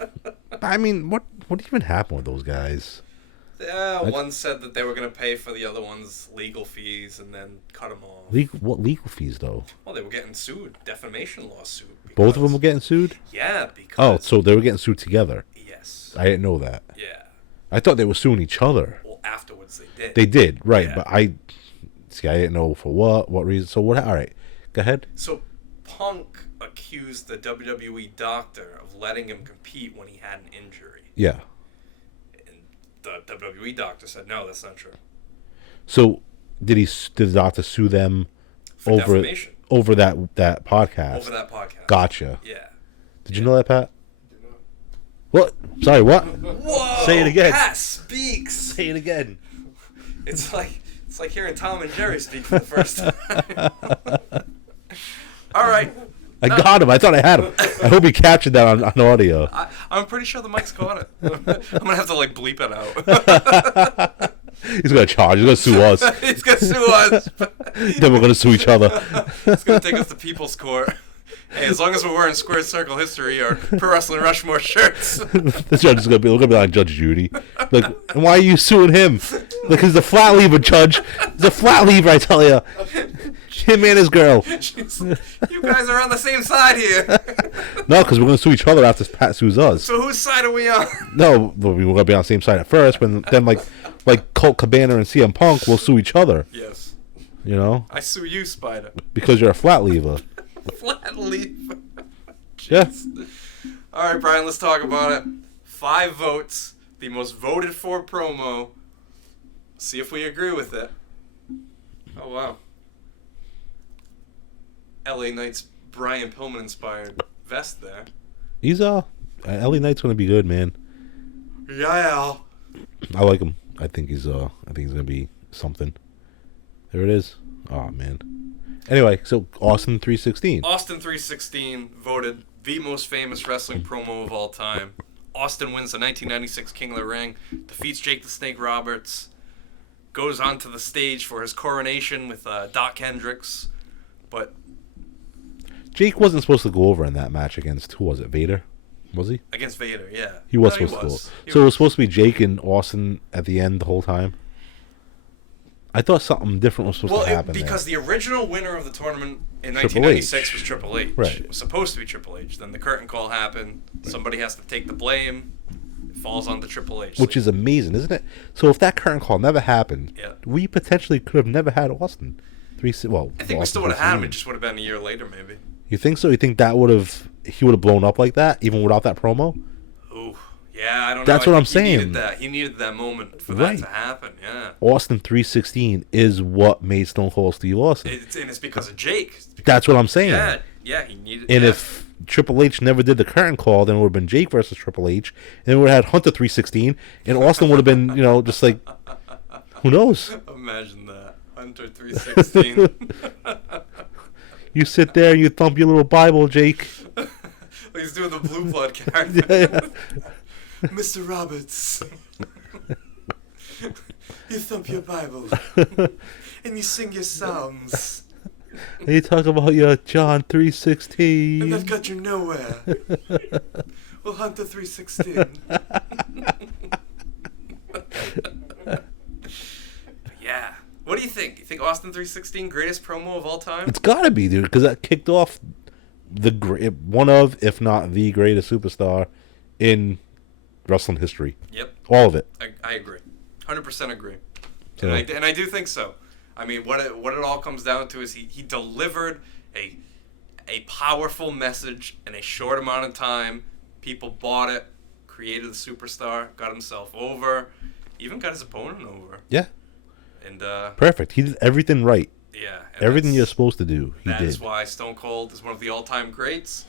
I mean, what even happened with those guys? Yeah, one said that they were going to pay for the other one's legal fees and then cut them off. What legal fees, though? Well, they were getting sued. Defamation lawsuit. Both of them were getting sued? Yeah, because... Oh, so they were getting sued together. Yes. I didn't know that. Yeah. I thought they were suing each other. Well, afterwards they did. They did, right. Yeah. But I didn't know for what reason. So what, all right, go ahead. So Punk accused the WWE doctor of letting him compete when he had an injury. Yeah. And the WWE doctor said, no, that's not true. So did the doctor sue them For defamation. over that podcast? Over that podcast. Gotcha. Yeah. Did you know that, Pat? What? Sorry, what? Whoa! Say it again. Pat speaks! Say it again. It's like hearing Tom and Jerry speak for the first time. All right. I got him. I thought I had him. I hope he captured that on audio. I'm pretty sure the mic's caught it. I'm going to have to, like, bleep it out. He's going to charge. He's going to sue us. He's going to sue us. Then we're going to sue each other. It's going to take us to People's Court. Hey, as long as we're wearing Squared Circle History or Pro Wrestling Rushmore shirts. The judge is going to be like Judge Judy. Like, and why are you suing him? Like, he's a flat lever, Judge. He's a flat lever, I tell you. Him and his girl. Jeez, you guys are on the same side here. No, because we're going to sue each other after Pat sues us. So whose side are we on? No, we were going to be on the same side at first, but then like Colt Cabana and CM Punk will sue each other. Yes. You know? I sue you, Spider. Because you're a flat lever. Flat leaf. Yeah. All right, Brian, let's talk about it. 5 votes. The most voted for promo. See if we agree with it. Oh, wow. LA Knight's Brian Pillman inspired vest there. He's LA Knight's gonna be good, man. Yeah. I like him. I think he's gonna be something. There it is. Oh man. Anyway, so Austin 316. Austin 316 voted the most famous wrestling promo of all time. Austin wins the 1996 King of the Ring, defeats Jake the Snake Roberts, goes onto the stage for his coronation with Doc Hendricks, but Jake wasn't supposed to go over in that match against, who was it, Vader? Was he? against Vader, yeah. He was No, supposed to go. He So it was was. supposed to be Jake and Austin at the end the whole time? I thought something different was supposed to happen. Because the original winner of the tournament in Triple 1996 H. was Triple H. Right. It was supposed to be Triple H. Then the curtain call happened. Somebody has to take the blame. It falls on the Triple H. Which is amazing, isn't it? So if that curtain call never happened, Yeah. we potentially could have never had Austin. I think we still would have had him. It just would have been a year later, maybe. You think so? You think he would have blown up like that, even without that promo? Ooh, yeah, I don't know. That's I what think I'm saying. He needed that moment for Right. that to happen. Yeah. Austin 316 is what made Stone Cold Steve Austin. It's because of Jake. It's because That's what I'm saying. Yeah, he needed. And yeah. if Triple H never did the curtain call, then it would have been Jake versus Triple H, and then we would have had Hunter 316, and Austin would have been, just like, who knows? Imagine that, Hunter 316. You sit there, you thump your little Bible, Jake. He's doing the Blue Blood character. Yeah. Mr. Roberts. You thump your Bible. And you sing your psalms. And you talk about your John And that 3:16. got you nowhere. Well, Hunter 316. Yeah. What do you think? You think Austin 316 greatest promo of all time? It's gotta be, dude, because that kicked off one of, if not the greatest superstar in wrestling history. Yep. All of it. I agree. 100% agree. Yeah. And I do think so. I mean, what it all comes down to is he delivered a powerful message in a short amount of time. People bought it, created the superstar, got himself over, even got his opponent over. Yeah. And Perfect. He did everything right. yeah, and Everything you're that's- supposed to do, he That is did. why Stone Cold is one of the all-time greats.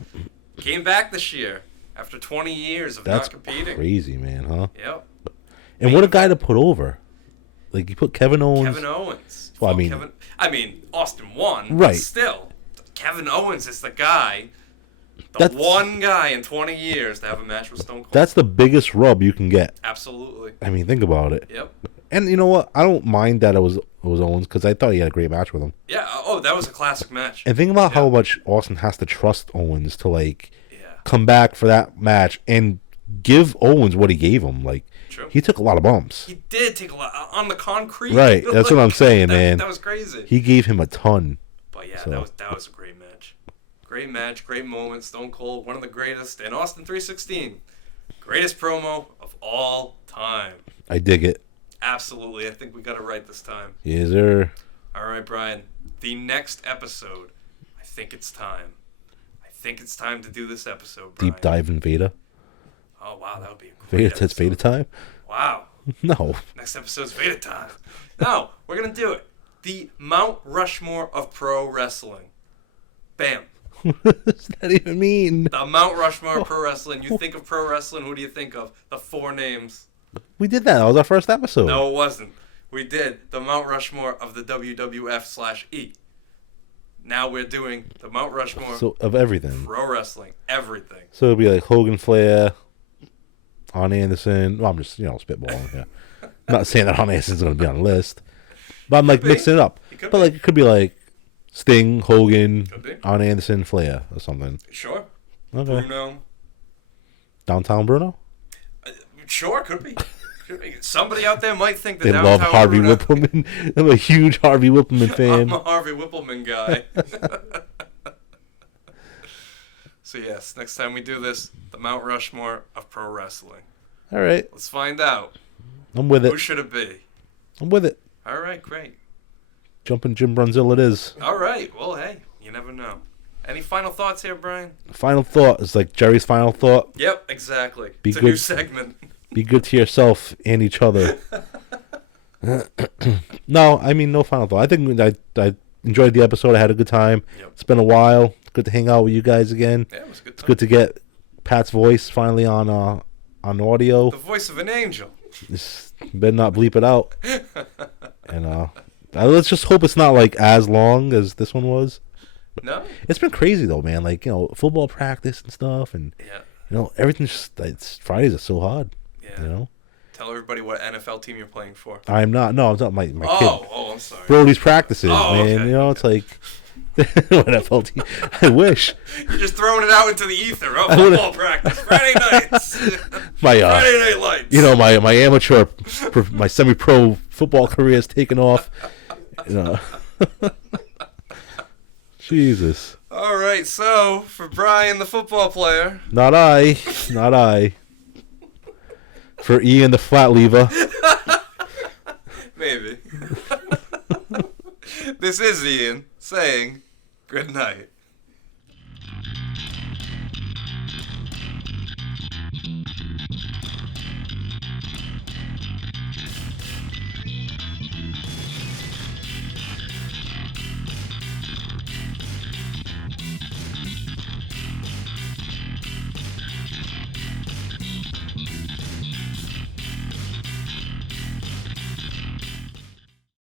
Came back this year after 20 years of That's not competing. crazy, man, huh? Yep. And what a guy to put over. Like, you put Kevin Owens. Kevin Owens. Well, I mean, Austin won. Right. But still, Kevin Owens is the guy, That's- one guy in 20 years to have a match with Stone Cold. That's the biggest rub you can get. Absolutely. I mean, think about it. Yep. And you know what? I don't mind that it was Owens, because I thought he had a great match with him. Yeah. Oh, that was a classic match. And think about how much Austin has to trust Owens to, like, Yeah. come back for that match and give Owens what he gave him. Like, True. he took a lot of bumps. He did take a lot on the concrete. Right, that's what I'm saying, man. That was crazy. He gave him a ton. But yeah, So- that was a great match. Great match, great moment. Stone Cold, one of the greatest. And Austin 316, greatest promo of all time. I dig it. Absolutely. I think we got it right this time. Is there... All right, Brian. The next episode, I think it's time. I think it's time to do this episode, Brian. Deep dive in Veda? Oh, wow, that would be a great Veda, it's Veda time? Wow. No. Next episode's Veda time. No, we're going to do it. The Mount Rushmore of pro wrestling. Bam. What does that even mean? The Mount Rushmore of pro wrestling. You think of pro wrestling, who do you think of? The four names. We did that. That was our first episode. No, it wasn't. We did the Mount Rushmore of the WWF/E. Now we're doing the Mount Rushmore So, of everything. pro wrestling. Everything. So it'll be like Hogan, Flair, Arn Anderson. Well, I'm just, spitballing here. I'm not saying that Arn Anderson's going to be on the list. But I'm like be. mixing it up. It could But be. like it could be like Sting, Hogan, Could be. Arn Anderson, Flair or something. Sure. Okay. Bruno. Downtown Bruno? Sure, could be. Somebody out there might think that They Downtown love Harvey Bruno- Whippleman. I'm a huge Harvey Whippleman fan. I'm a Harvey Whippleman guy. So yes, next time we do this, the Mount Rushmore of pro wrestling. All right. Let's find out. I'm with Who it. should it be? I'm with it. All right, great. Jumping Jim Brunzell it is. All right. Well, hey, you never know. Any final thoughts here, Brian? Final thought is like Jerry's final thought. Yep, exactly. Be It's a good. new segment. Be good to yourself and each other. No, I mean, no final thought. I think I enjoyed the episode. I had a good time. Yep. It's been a while. Good to hang out with you guys again. Yeah, it was a good It's time. good to get Pat's voice finally on audio. The voice of an angel. Just better not bleep it out. And let's just hope it's not like as long as this one was. No? It's been crazy though, man. Like, football practice and stuff, and Yeah. everything's just Fridays are so hard. Yeah. Tell everybody what NFL team you're playing for. I'm not. No, it's not my kid. Oh, I'm sorry. Brody's practices, Oh, man. okay. It's like NFL team. I wish You're just throwing it out into the ether. Oh, football practice. Friday nights. my Friday night lights. my amateur, my semi-pro football career is taken off. No. Jesus. All right, so for Brian, the football player. Not I. Not I. For Ian, the flat lever. Maybe. This is Ian saying good night.